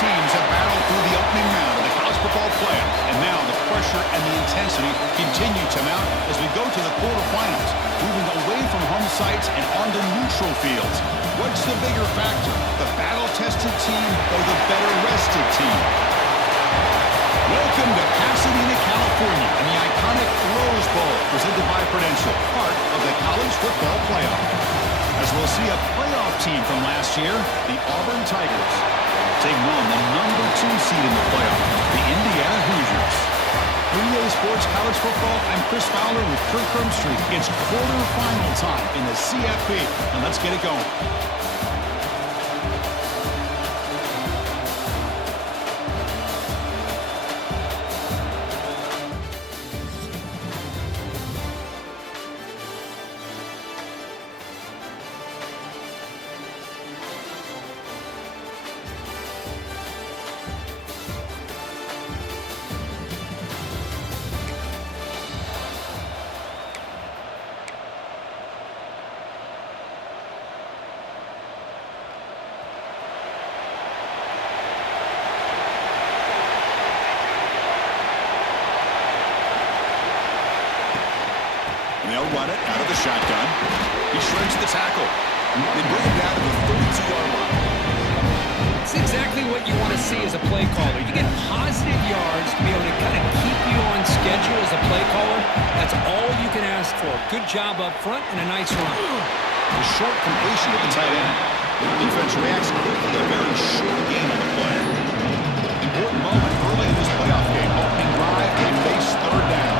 teams have battled through the opening round of the college football playoff, and now the pressure and the intensity continue to mount as we go to the quarterfinals, moving away from home sites and onto neutral fields. What's the bigger factor, the battle-tested team or the better-rested team? Welcome to Pasadena, California, and the iconic Rose Bowl, presented by Prudential, part of the college football playoff. As we'll see a playoff team from last year, the Auburn Tigers, taking on the number 2 seed in the playoff, the Indiana Hoosiers. 3A Sports College Football, I'm Chris Fowler with Kirk Crumbstreet. It's quarterfinal time in the CFP, and let's get it going. They'll run it out of the shotgun. He shreds the tackle. They bring him down to the 32-yard line. It's exactly what you want to see as a play caller. You get positive yards to be able to kind of keep you on schedule as a play caller. That's all you can ask for. Good job up front and a nice run. A short completion at the tight end. The defense reacts quickly. A very short game on the play. Important moment early in this playoff game. Opening drive, they face third down.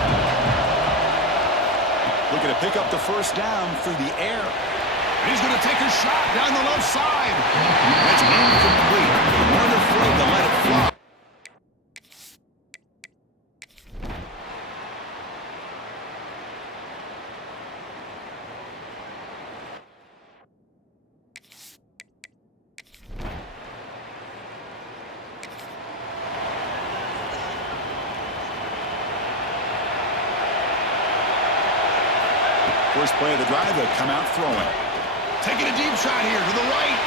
Looking to pick up the first down through the air. He's going to take a shot down the left side. That's incomplete. They weren't afraid to let it fly. First play of the drive, they'll come out throwing. Taking a deep shot here to the right.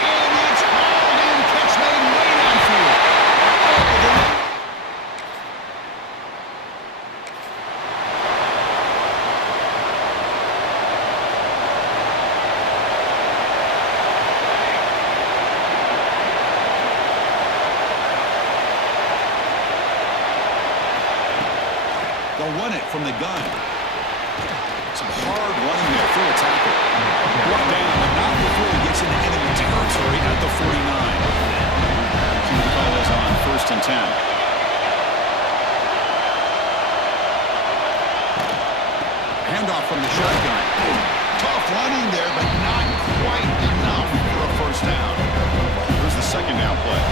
And it's hauled in. Catch made way downfield. They'll run it from the gun. Some hard running there through a tackle. Brought down, but not before he gets into enemy territory at the 49. See the call is on 1st and 10. Handoff from the shotgun. Tough running there, but not quite enough for a first down. Here's the second down play.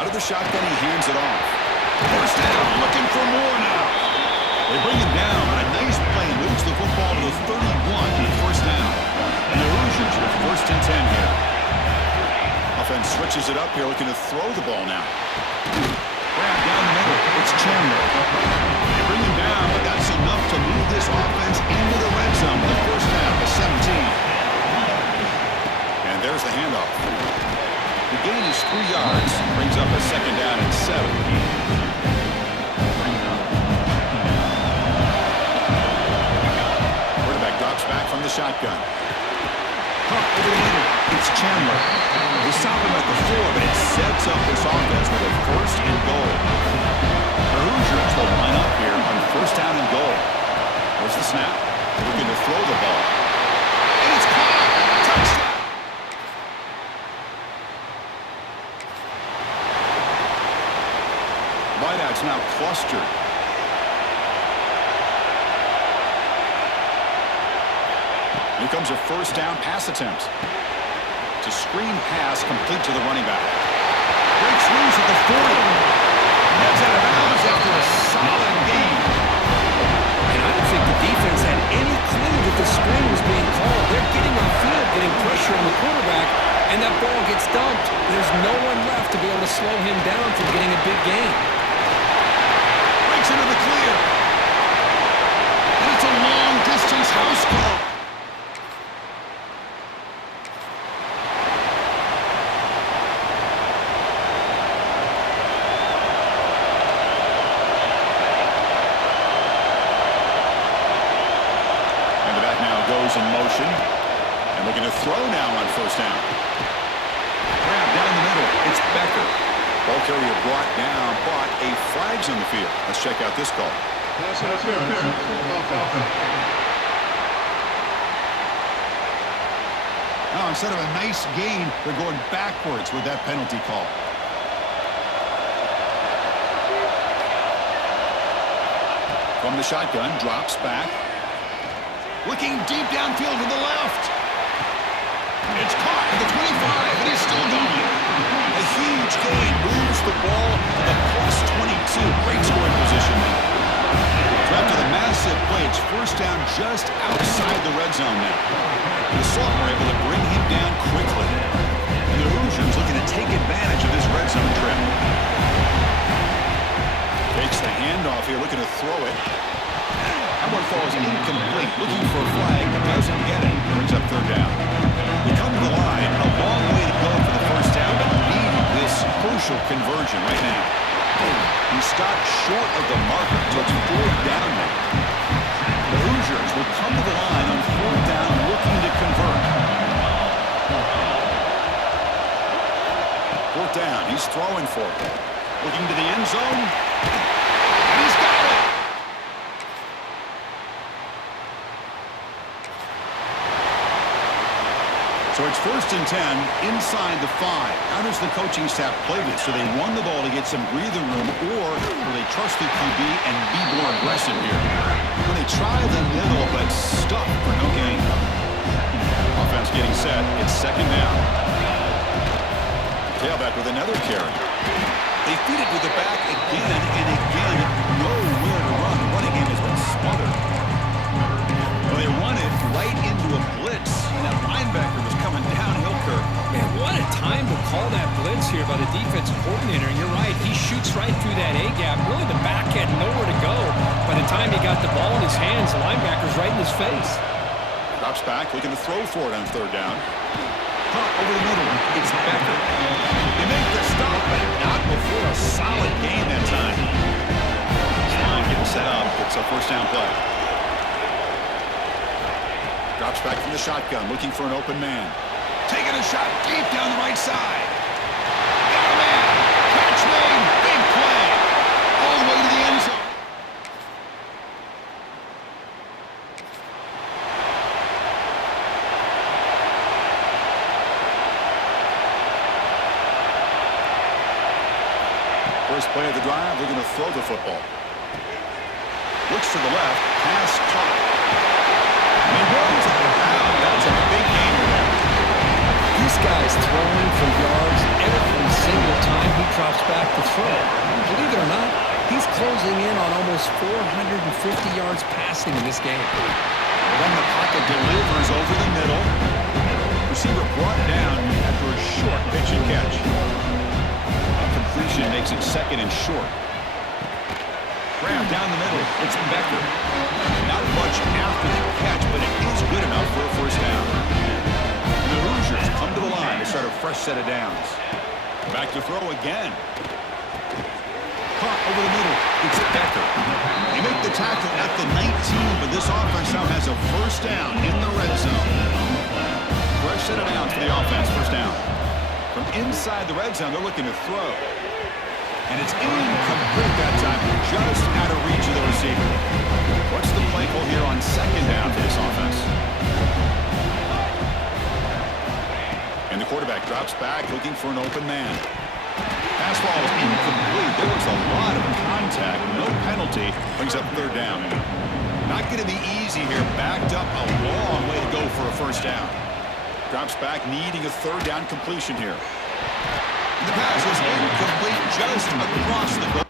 Out of the shotgun, he hands it off. First down, looking for more now. They bring him down, but a nice play moves the football to the 31 on first down. And the Hoosiers with 1st and 10 here. Offense switches it up here, looking to throw the ball now. Grab down the middle. It's Chandler. They bring him down, but that's enough to move this offense into the red zone with the first down to 17. And there's the handoff. The gain is 3 yards. Brings up a second down and 7. Quarterback drops back from the shotgun. Over the middle. It's Chandler. They stop him at the 4, but it sets up this offense with a 1st and goal. The Hoosiers will line up here on 1st down and goal. There's the snap. Looking to throw the ball. And it's caught. Touchdown. Wideouts now clustered. Here comes a first down pass attempt. It's a screen pass complete to the running back. Breaks loose at the 40. Heads out of bounds after a solid gain. And I don't think the defense had any clue that the screen was being called. They're getting on field, getting pressure on the quarterback, and that ball gets dumped. There's no one left to be able to slow him down from getting a big gain. Breaks into the clear. And it's a long-distance house call. Looking to throw now on first down. Grab down the middle. It's Becker. Ball carrier brought down, but a flag's on the field. Let's check out this call. Pass interference. Offense. Now, instead of a nice gain, they're going backwards with that penalty call. From the shotgun, drops back. Looking deep downfield to the left. It's caught at the 25, and he's still going. A huge gain moves the ball to the plus 22. Great scoring position now. So after the massive play, it's first down just outside the red zone now. The Salt were able to bring him down quickly. And the Hoosiers looking to take advantage of this red zone trip. Takes the handoff here, looking to throw it. That one falls incomplete, looking for a flag, doesn't get it. Brings up third down. They come to the line, a long way to go for the first down, but need this crucial conversion right now. He stopped short of the marker, so it's fourth down now. The Hoosiers will come to the line on fourth down, looking to convert. Fourth down, he's throwing for it. Looking to the end zone. And he's got it. So it's first and 10 inside the 5. How does the coaching staff play this? So they won the ball to get some breathing room, or will they trust the QB and be more aggressive here? Will they try the middle but stuck for no gain? Offense getting set. It's second down. Tailback with another carry. They feed it with the back again and again. Nowhere to run. The running game has been smothered. Well, they run it right into a blitz. And that linebacker was coming downhill, Kirk. Man, what a time to call that blitz here by the defensive coordinator. And you're right, he shoots right through that A-gap. Really, the back had nowhere to go. By the time he got the ball in his hands, the linebacker's right in his face. Drops back, looking to throw for it on third down. Caught over the middle. It's Becker. They make the stop, but not before a solid gain that time. This line getting set up. It's a first down play. Drops back from the shotgun, looking for an open man. Taking a shot deep down the right side. Got a man. Catch made. Big play. All the way to the end zone. First play of the drive, they're going to throw the football. Looks to the left, pass caught. And he runs out of bounds. That's a big gain there. This guy's throwing for yards every single time he drops back to throw. Believe it or not, he's closing in on almost 450 yards passing in this game. Then the pocket delivers over the middle. Receiver brought down after a short pitch and catch. Completion makes it second and short. Grab down the middle. It's Becker. Not much after the catch, but it is good enough for a first down. The Hoosiers come to the line to start a fresh set of downs. Back to throw again. Caught over the middle. It's Becker. They make the tackle at the 19, but this offense now has a first down in the red zone. Fresh set of downs for the offense. First down. From inside the red zone, they're looking to throw. And it's incomplete that time, just out of reach of the receiver. What's the play call here on second down for this offense? And the quarterback drops back, looking for an open man. Pass ball is incomplete. There was a lot of contact, no penalty. Brings up third down. Not going to be easy here. Backed up a long way to go for a first down. Drops back, needing a third down completion here. The pass is incomplete, just across the goal.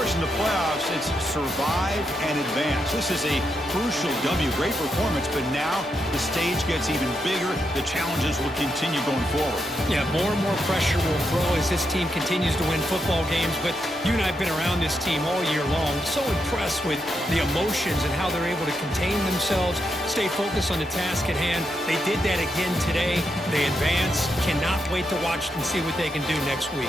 course, in the playoffs, it's survive and advance. This is a crucial W. Great performance, but now the stage gets even bigger. The challenges will continue going forward. Yeah, more and more pressure will grow as this team continues to win football games. But you and I have been around this team all year long. So impressed with the emotions and how they're able to contain themselves, stay focused on the task at hand. They did that again today. They advance. Cannot wait to watch and see what they can do next week.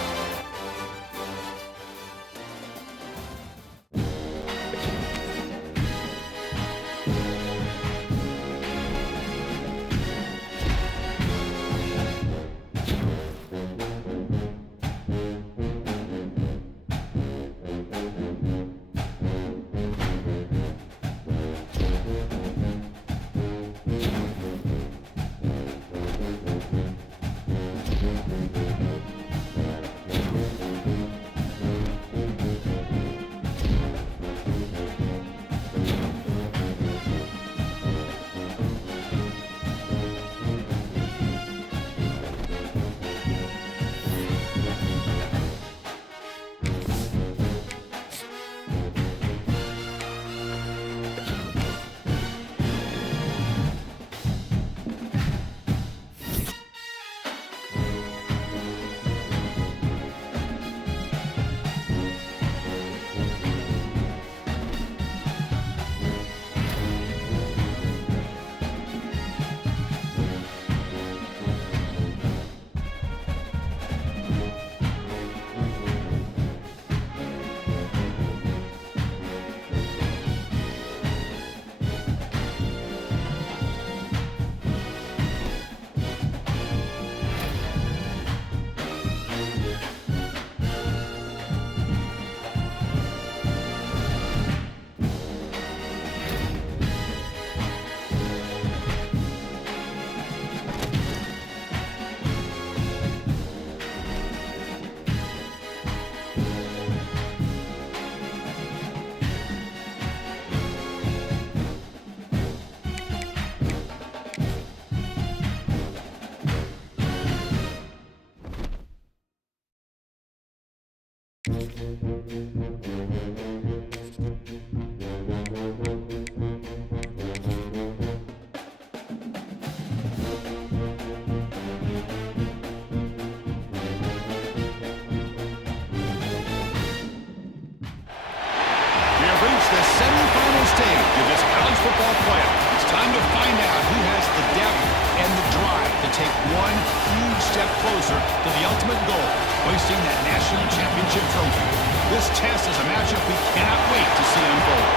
Football playoff. It's time to find out who has the depth and the drive to take one huge step closer to the ultimate goal, hoisting that national championship trophy. This test is a matchup we cannot wait to see unfold.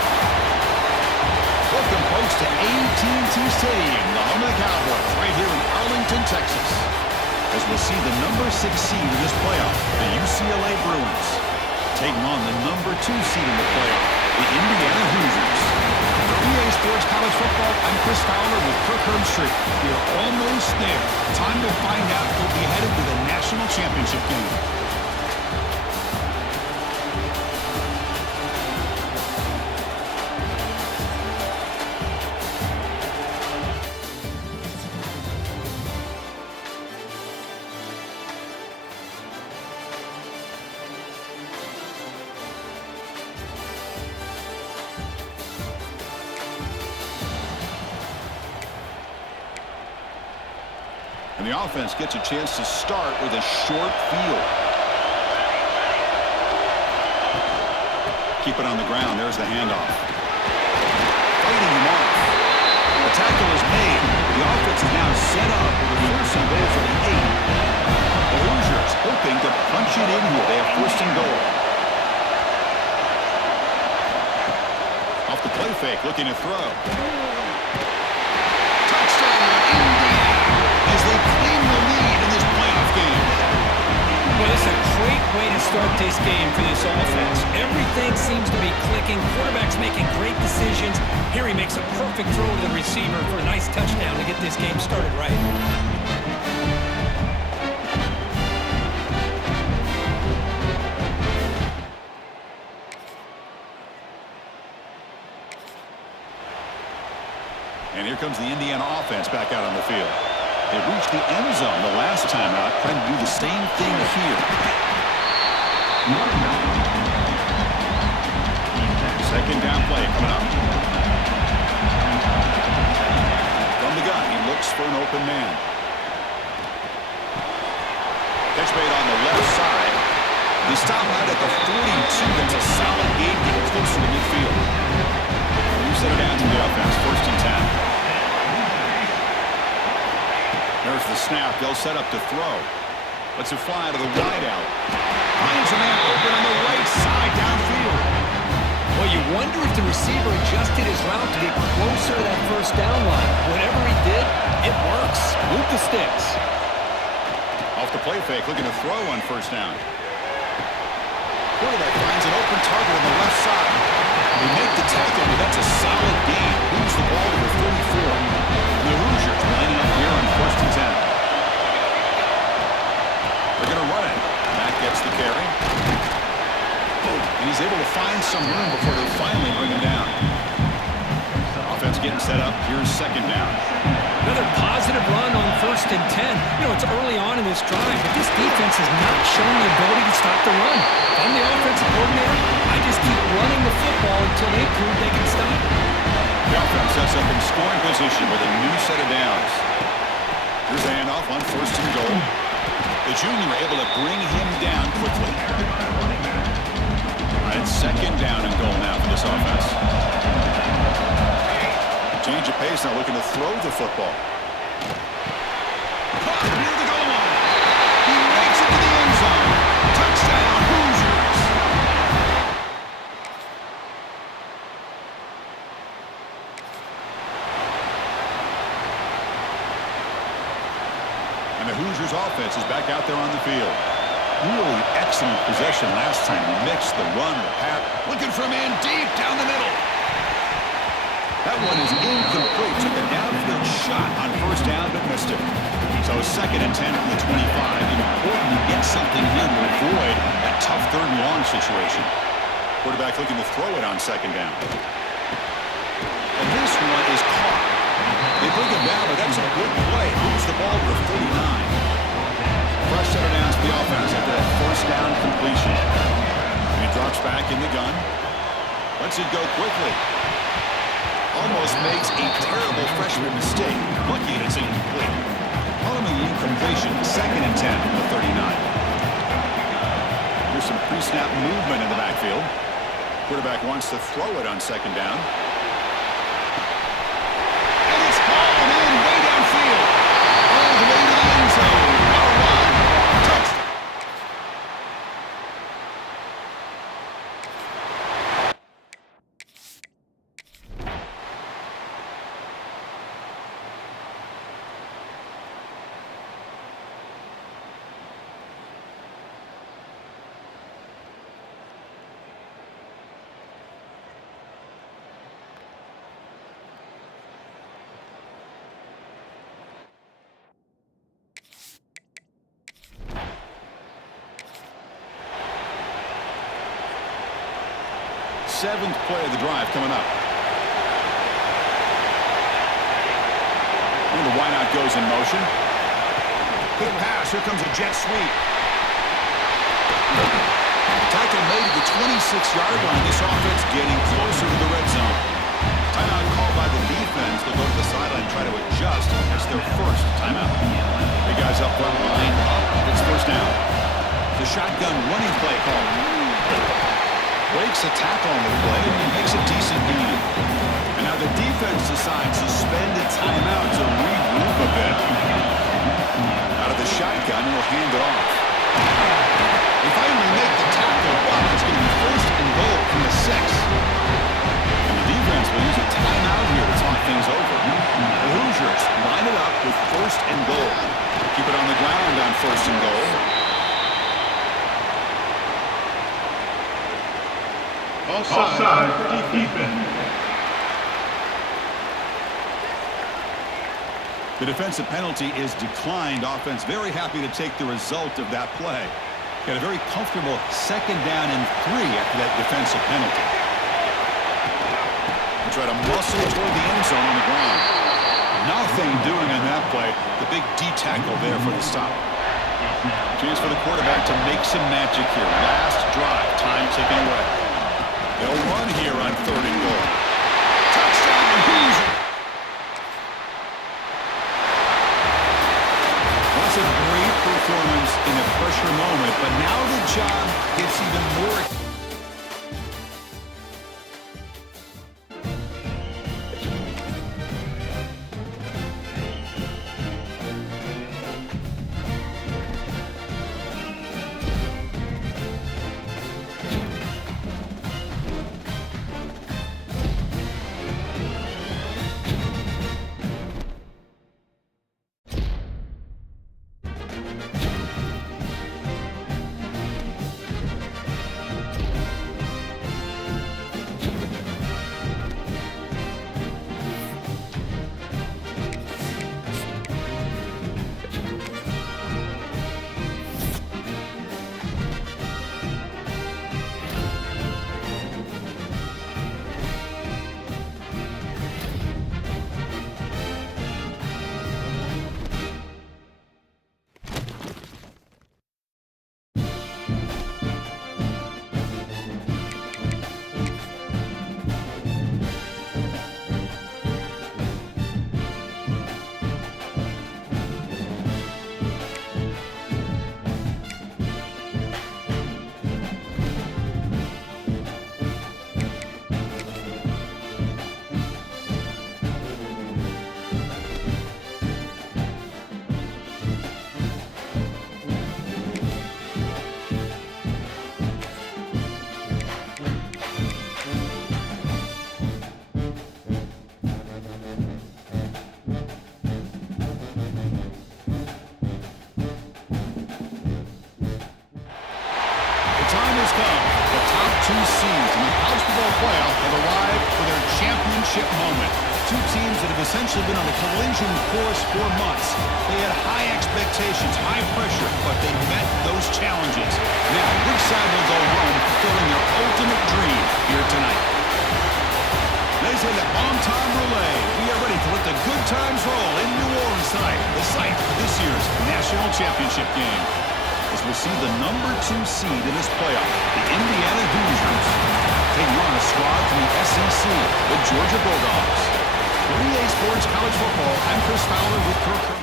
Welcome, folks, to AT&T Stadium, the home of the Cowboys, right here in Arlington, Texas, as we'll see the number 6 seed in this playoff, the UCLA Bruins, taking on the number 2 seed in the playoff, the Indiana Hoosiers. EA Sports College Football, I'm Chris Fowler with Kirk Herbstreit. We're almost there. Time to find out who'll be headed to the national championship game. And the offense gets a chance to start with a short field. Keep it on the ground. There's the handoff. Fighting him off. The tackle is made. The offense is now set up with a first and goal for the 8. The Hoosiers hoping to punch it in here. They have first and goal. Off the play fake, looking to throw. Touchdown, Indiana, as they claim the lead in this playoff game. Well, this is a great way to start this game for this offense. Everything seems to be clicking. Quarterback's making great decisions. Here he makes a perfect throw to the receiver for a nice touchdown to get this game started right. And here comes the Indiana offense back out on the field. They reached the end zone the last time out, trying to do the same thing here. Second down play coming up. From the gun, he looks for an open man. Catch made on the left side. He stopped right at the 42. That's a solid gain, getting closer to midfield. You set it down to the offense, 1st and 10. There's the snap. They'll set up to throw. Let's it fly to the wide out. Finds a man open on the right side downfield. Well, you wonder if the receiver adjusted his route to get closer to that first down line. Whatever he did, it works. Move the sticks. Off the play fake, looking to throw on 1st down. Quarterback finds an open target on the left side. They make the tackle, but that's a solid gain. Moves the ball to the 34. And the Hoosiers lining up here on 1st and 10. They're going to run it. Matt gets the carry. And he's able to find some room before they finally bring him down. Offense getting set up. Here's 2nd down. Another positive run on 1st and 10. You know, it's early on in this drive, but this defense has not shown the ability to stop the run. If I'm the offensive coordinator, I just keep running the football until they prove they can stop. The offense sets up in scoring position with a new set of downs. Here's a handoff on 1st and goal. The junior able to bring him down quickly. All right, 2nd down and goal now for this offense. Change of pace, now looking to throw the football. Caught near the goal line. He makes it to the end zone. Touchdown, Hoosiers. And the Hoosiers offense is back out there on the field. Really excellent possession last time. He mixed the run, the pass. Looking for a man deep down the middle. That one is incomplete. Took a downfield shot on 1st down, but missed it. So 2nd and 10 from the 25. Important to get something here to avoid that tough 3rd and long situation. Quarterback looking to throw it on 2nd down. And this one is caught. They bring him down, but that's a good play. Moves the ball to the 39. Fresh set of downs to the offense after that 1st down completion. And he drops back in the gun. Lets it go quickly. Almost makes a terrible freshman mistake. Lucky it's incomplete. Following the incompletion, 2nd and 10 from the 39. Here's some pre-snap movement in the backfield. Quarterback wants to throw it on 2nd down. And it's hauled in way downfield. All the way to the end zone. Goal line. Touchdown. Seventh play of the drive coming up. And the wideout goes in motion. Good pass. Here comes a jet sweep. Tackle made at the 26-yard line. This offense getting closer to the red zone. Timeout called by the defense. They'll go to the sideline, try to adjust. That's their 1st timeout. The guys up front line up. It's 1st down. The shotgun running play call. Breaks a tackle on the play and makes a decent gain. And now the defense decides to spend a timeout to regroup a bit. Out of the shotgun, he'll hand it off. They finally make the tackle, but it's going to be 1st and goal from the 6. And the defense will use a timeout here to talk things over. The Hoosiers line it up with 1st and goal. Keep it on the ground on 1st and goal. Offside, defense. The defensive penalty is declined. Offense very happy to take the result of that play. Got a very comfortable 2nd down and 3 after that defensive penalty. And try to muscle toward the end zone on the ground. Nothing doing on that play. The big D tackle there for the stop. Chance for the quarterback to make some magic here. Last drive, time ticking away. They'll run here on 3rd and goal. Touchdown, Hoosiers. That's a great performance in a pressure moment, but now the job gets even more. Two teams that have essentially been on a collision course for months. They had high expectations, high pressure, but they met those challenges. Now, which side will go home fulfilling their ultimate dream here tonight? They say the on-time relay. We are ready to let the good times roll in New Orleans tonight, the site of this year's national championship game. As we see the #2 seed in this playoff, the Indiana Hoosiers, taking on a squad from the SEC, the Georgia Bulldogs. For EA Sports College Football, I'm Chris Fowler with Kirk.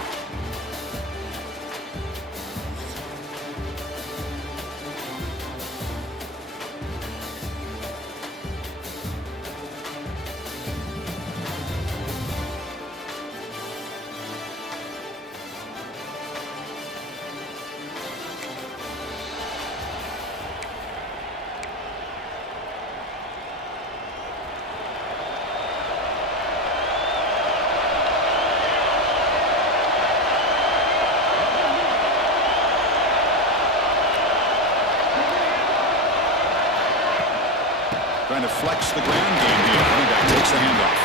Trying to flex the ground game here. Running back takes the handoff.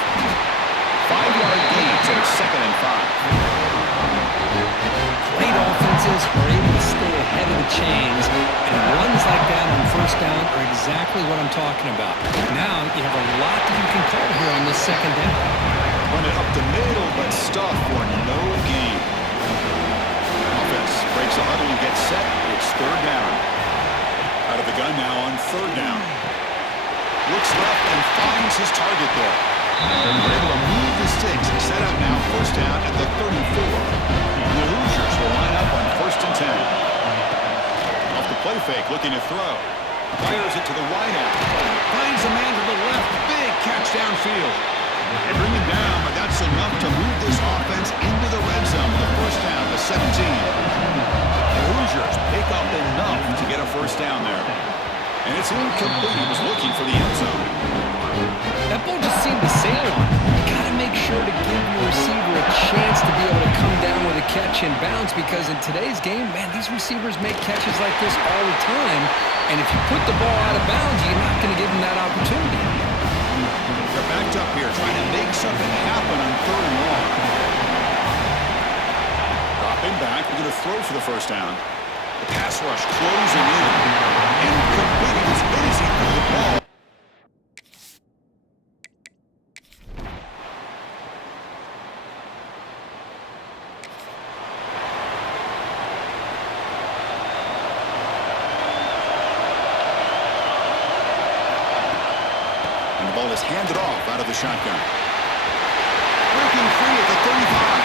5-yard gain to 2nd and 5. Great offenses are able to stay ahead of the chains, and runs like that on 1st down are exactly what I'm talking about. Now you have a lot that you can call here on this 2nd down. Run it up the middle, but stuff for no gain. Offense breaks a huddle and gets set. It's 3rd down. Out of the gun now on 3rd down. Looks left and finds his target there. They're able to move the sticks. Set up now 1st down at the 34. And the Hoosiers will line up on 1st and 10. Off the play fake, looking to throw. Fires it to the wideout. Finds a man to the left. Big catch downfield. They bring him down, but that's enough to move this offense into the red zone with a 1st down to 17. The Hoosiers pick up enough to get a 1st down there. And it's incomplete. He was looking for the end zone. That ball just seemed to sail on. You got to make sure to give your receiver a chance to be able to come down with a catch and bounce, because in today's game, man, these receivers make catches like this all the time. And if you put the ball out of bounds, you're not going to give them that opportunity. They're backed up here, trying to make something happen on 3rd and long. Dropping back, we're going to throw for the 1st down. The pass rush closing in. Incomplete as good as he threw the ball. out of the shotgun. Breaking free at the 35.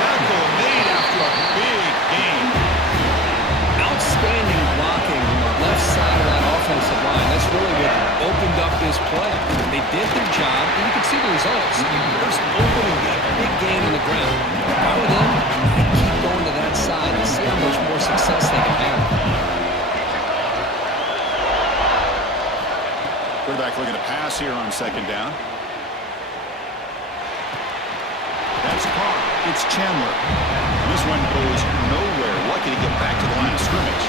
Tackle made after a big gain. Outstanding blocking on the left side of that offensive line. That's really what opened up this play. They did their job, and you can see the results. First opening that big gain on the ground. If I were them, I'd keep going to that side and see how much more success they can have. Quarterback looking to pass here on second down. That's Carr. It's Chandler. And this one goes nowhere. Lucky to get back to the line of scrimmage.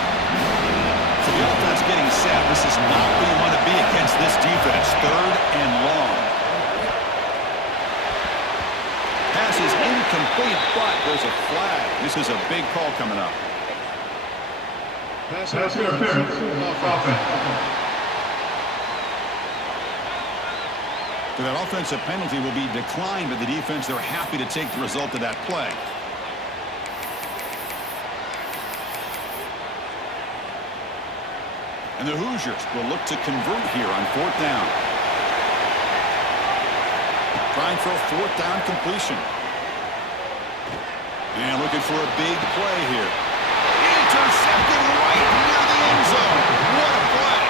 So the offense getting set. This is not where you want to be against this defense. Third and long. Pass is incomplete, but there's a flag. This is a big call coming up. Pass interference. Offense. So that offensive penalty will be declined by the defense. They're happy to take the result of that play. And the Hoosiers will look to convert here on fourth down. Trying for a fourth down completion. And looking for a big play here. Intercepted right near the end zone. What a play.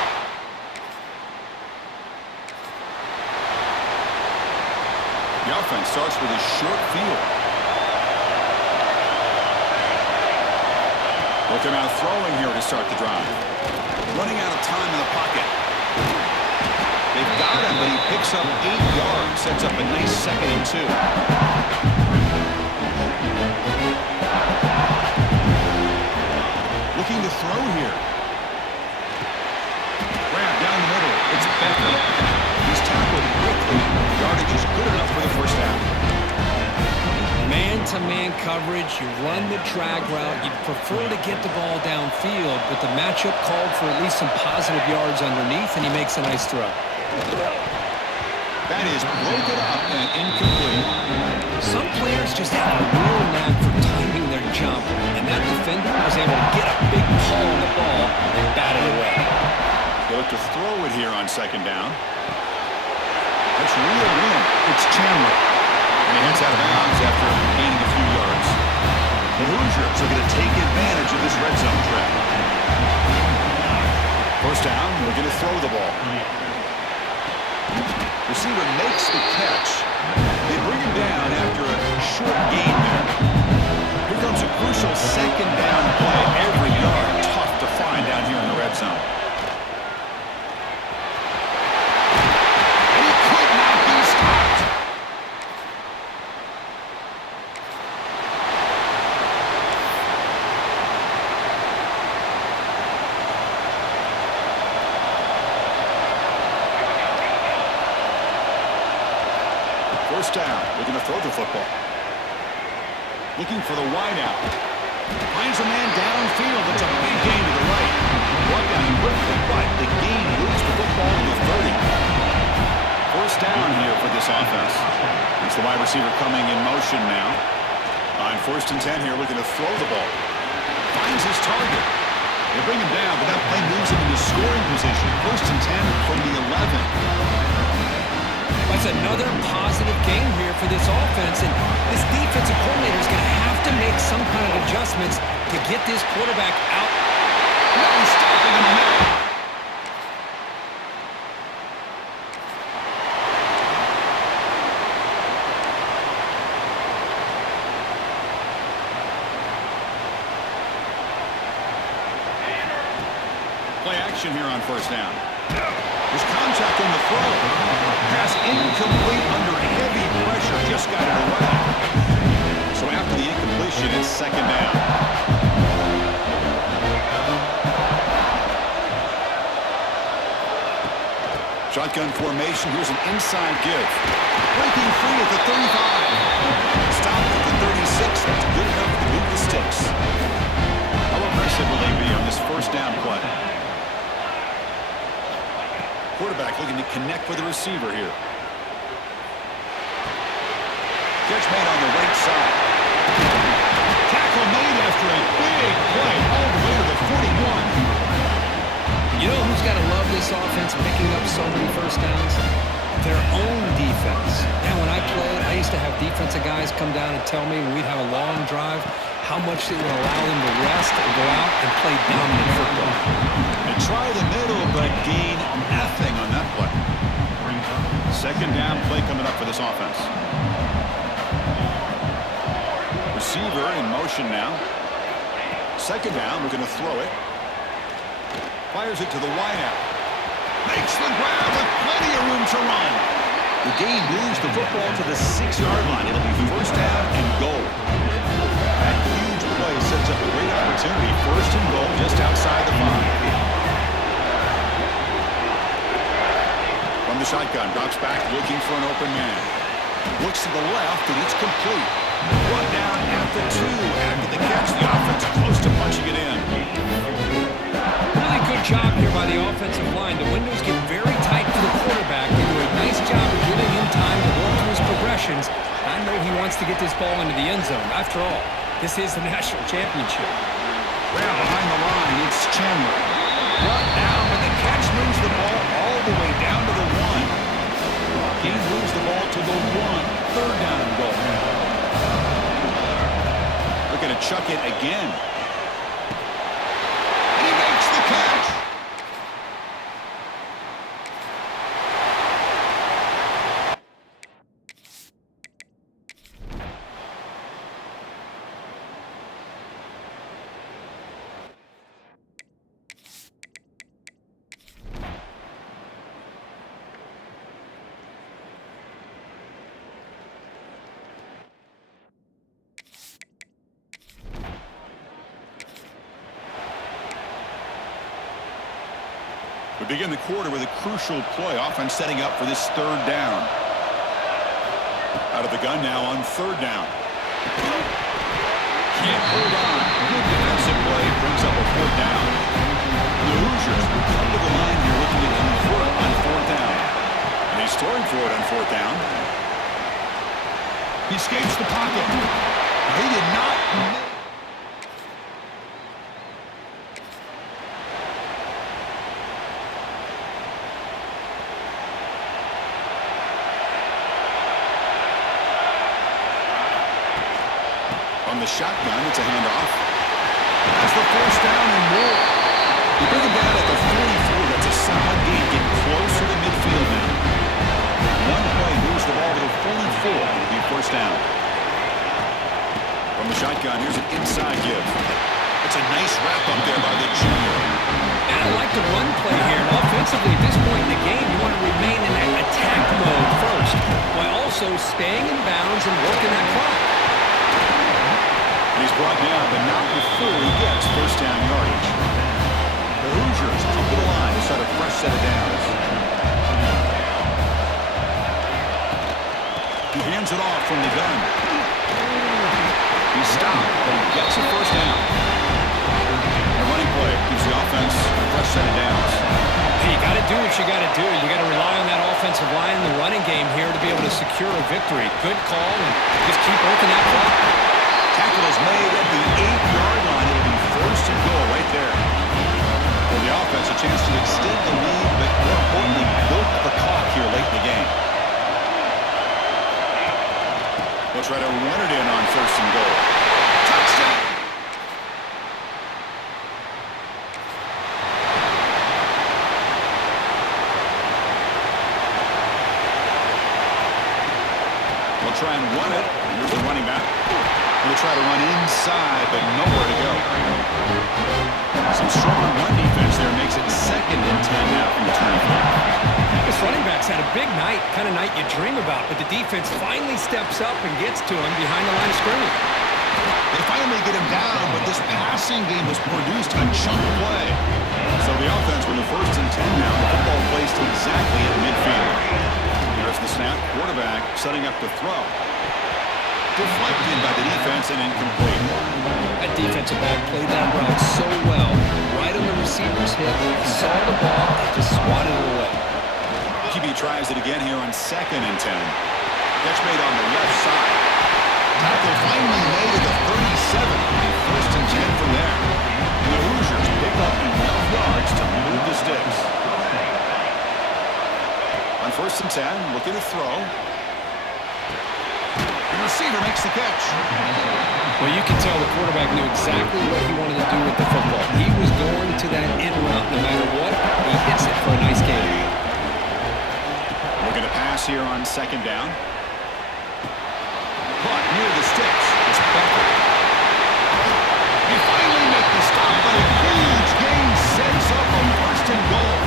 The offense starts with a short field. Looking out throwing here to start the drive. Running out of time in the pocket. They've got him, but he picks up 8 yards. Sets up a nice 2nd and 2. Looking to throw here. Grab down the middle. It's Becker. He's tackled quickly. Yardage is good enough for the first half. Man-to-man coverage, you run the drag route. You'd prefer to get the ball downfield, but the matchup called for at least some positive yards underneath, and he makes a nice throw. That is broken up and incomplete. Some players just have a real knack for timing their jump, and that defender was able to get a big pull on the ball and bat it away. They look to throw it here on second down. That's reeled in. It's Chandler. And he heads out of bounds after gaining a few yards. The Hoosiers are going to take advantage of this red zone trap. First down, they're going to throw the ball. Receiver makes the catch. They bring him down after a short gain there. Here comes a crucial second down play. Every yard tough to find down here in the red zone. First down, looking to throw the football. Looking for the wideout. Finds a man downfield. It's a big gain to the right. Brought down quickly, but the gain moves the football to the 30. First down here for this offense. It's the wide receiver coming in motion now. On 1st and 10 here, looking to throw the ball. Finds his target. They bring him down, but that play moves him into scoring position. 1st and 10 from the 11. That's another positive game here for this offense, and this defensive coordinator is going to have to make some kind of adjustments to get this quarterback out. No, he's stopping in the middle. Play action here on first down. There's contact on the throw. Pass incomplete under heavy pressure. Just got it away. So after the incompletion, it's second down. Shotgun formation. Here's an inside give. Breaking free at the 35. Stopped at the 36. That's good enough to move the sticks. How aggressive will they be on this first down play? Quarterback looking to connect with the receiver here. Catch made on the right side. Tackle made after a big play all the way to the 41. You know who's got to love this offense picking up so many first downs? their own defense. And when I played, I used to have defensive guys come down and tell me when we'd have a long drive how much it would allow them to rest and go out and play dominant football. They try the middle, but gain nothing on that play. Second down play coming up for this offense. Receiver in motion now. Second down, we're going to throw it. Fires it to the wideout. Makes the grab with plenty of room to run. The gain moves the football to the 6-yard line. It'll be first down and goal. That huge play sets up a great opportunity. First and goal just outside the 5. From the shotgun, drops back looking for an open man. Looks to the left, and it's complete. Brought down at the 2 after the catch. The offense close to punching it in. Really good job here by the offensive line. The windows get very tight for the quarterback. They do a nice job of giving him time to work through his progressions. I know he wants to get this ball into the end zone. After all, this is the national championship. Well, behind the line, it's Chandler. Brought down, but the catch moves the ball all the way down to the 1. He moves the ball to the 1. Third down and goal. Looking to chuck it again. And he makes the catch. We begin the quarter with a crucial play. Offense setting up for this third down. Out of the gun now on third down. Can't hold on. Good defensive play. Brings up a fourth down. The Hoosiers will come to the line here looking to convert on fourth down. And he's throwing for it on fourth down. He escapes the pocket. He did not. On the shotgun, it's a handoff. That's the first down and more. You bring him down at the 44. That's a solid gain. Getting closer to midfield now. One play moves the ball to the 44. It'll be first down. From the shotgun, here's an inside give. It's a nice wrap up there by the junior. And I like the run play here. And offensively, at this point in the game, you want to remain in that attack mode first, while also staying in bounds and working that clock. And he's brought down, but not before he gets first down yardage. The Hoosiers come to the line to start a fresh set of downs. He hands it off from the gun. He's stopped, but he gets a first down. A running play gives the offense a fresh set of downs. Hey, you got to do what you got to do. You got to rely on that offensive line in the running game here to be able to secure a victory. Good call, and just keep working that clock. Tackle is made at the 8-yard line. It'll be first and goal right there. For the offense, a chance to extend the lead, but more importantly, milk the clock here late in the game. They'll try to run it in on first and goal. Touchdown! They'll try and run it. Here's the running back. They'll try to run inside, but nowhere to go. Some strong run defense there makes it second and 10 now from the 25. This running back's had a big night, kind of night you dream about, but the defense finally steps up and gets to him behind the line of scrimmage. They finally get him down, but this passing game was produced on chunk play. So the offense with the first and 10 now. The football placed exactly at midfield. There's the snap. Quarterback setting up to throw. Deflected by the defense and incomplete. That defensive back played that route so well. Right on the receiver's hip. He saw the ball and just swatted it away. QB tries it again here on second and 10. Catch made on the left side. Tackle finally made at the 37. First and 10 from there. And the Hoosiers pick up enough yards to move the sticks. On first and 10, looking to throw. The receiver makes the catch. Well, you can tell the quarterback knew exactly what he wanted to do with the football. He was going to that in route no matter what. He hits it for a nice gain. Looking to pass here on second down. Caught near the sticks. It's Becker. He finally makes the stop, but a huge gain sets up a first and goal.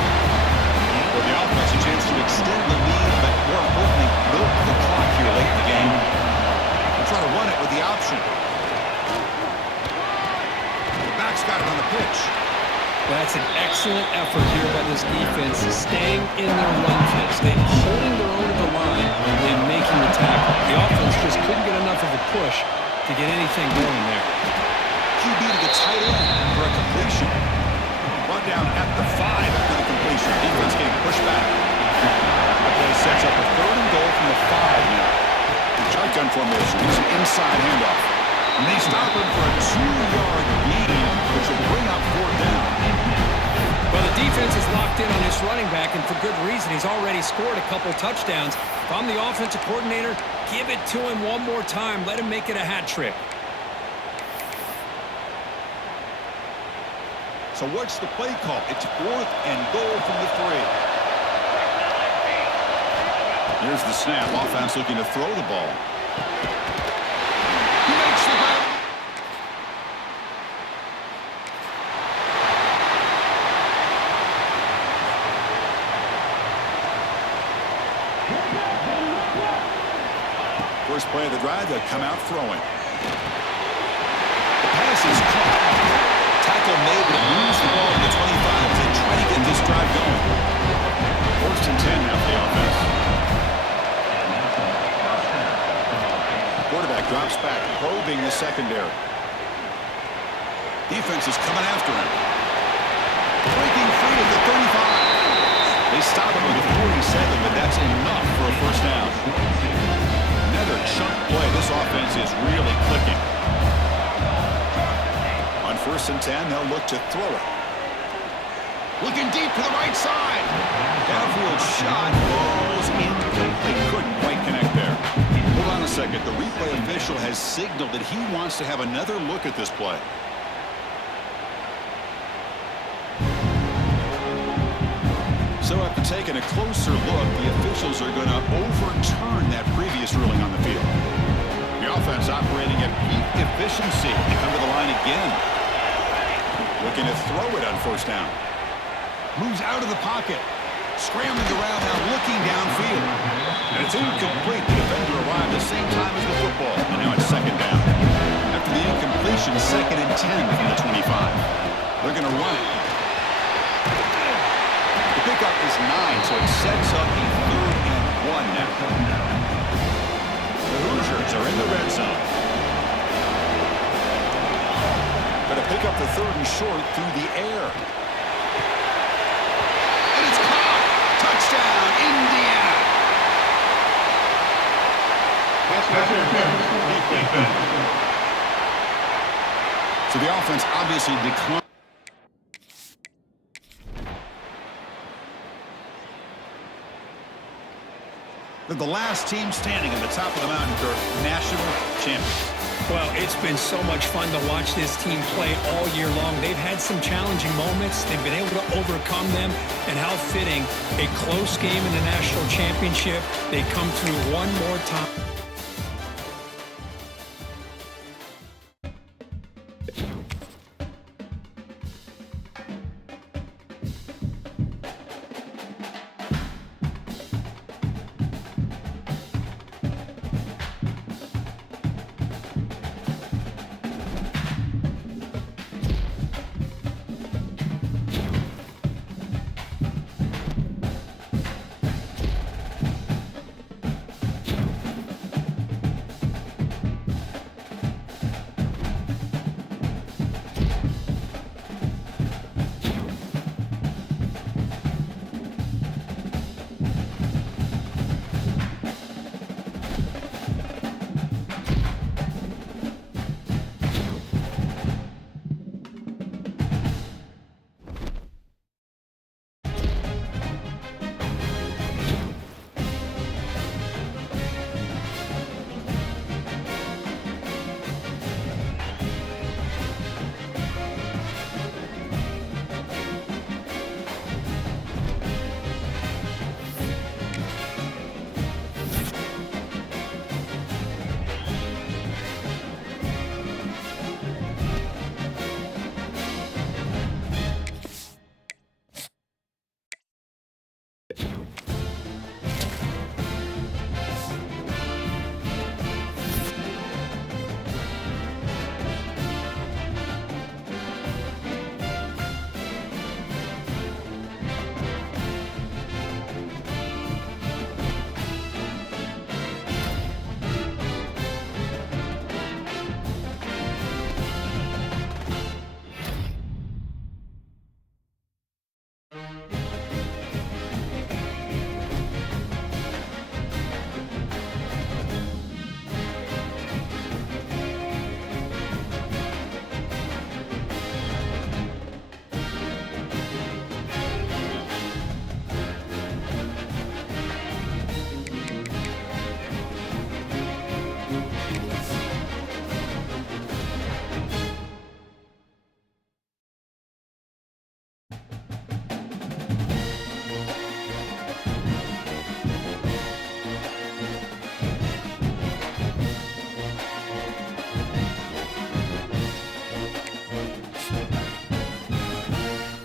For the offense, a chance to extend the lead, but more importantly, milk the clock here late in the game. They'll try to run it with the option. The back's got it on the pitch. Well, that's an excellent effort here by this defense, staying in their run fits, holding their own at the line and making the tackle. The offense just couldn't get enough of a push to get anything going there. QB to the tight end for a completion. Brought down at the 5 after the completion. Defense getting pushed back. That play sets up a third and goal from the 5 now. Shotgun formation. He's an inside handoff. And they stop him for a 2-yard gain, which will bring up 4th down. Well, the defense is locked in on his running back, and for good reason. He's already scored a couple touchdowns. If I'm the offensive coordinator, give it to him one more time. Let him make it a hat trick. So what's the play call? It's 4th and goal from the 3. Here's the snap. Offense looking to throw the ball. He makes the grab. First play of the drive, they'll come out throwing. The pass is caught. Tackle made, but moves the ball to the 25 as they try to get this drive going. 1st and 10 now for the offense. Quarterback drops back, probing the secondary. Defense is coming after him. Breaking free at the 35. They stop him with a 47, but that's enough for a first down. Another chunk play. This offense is really clicking. On 1st and 10, they'll look to throw it. Looking deep to the right side. Downfield shot falls incomplete. Couldn't quite connect there. Hold on a second. The replay official has signaled that he wants to have another look at this play. So after taking a closer look, the officials are going to overturn that previous ruling on the field. The offense operating at peak efficiency. They come to the line again. Looking to throw it on 1st down. Moves out of the pocket. Scrambling around now, looking downfield. And it's incomplete. The defender arrived the same time as the football. And now it's 2nd down. After the incompletion, 2nd and 10 from the 25. They're going to run it. The pickup is 9, so it sets up a 3rd and 1 now. The Hoosiers are in the red zone. Going to pick up the 3rd and short through the air. And it's caught. Touchdown, Indiana. So the offense obviously declined. They're the last team standing at the top of the mountain, Kirk, national champions. Well, it's been so much fun to watch this team play all year long. They've had some challenging moments. They've been able to overcome them. And how fitting, a close game in the national championship. They come through one more time.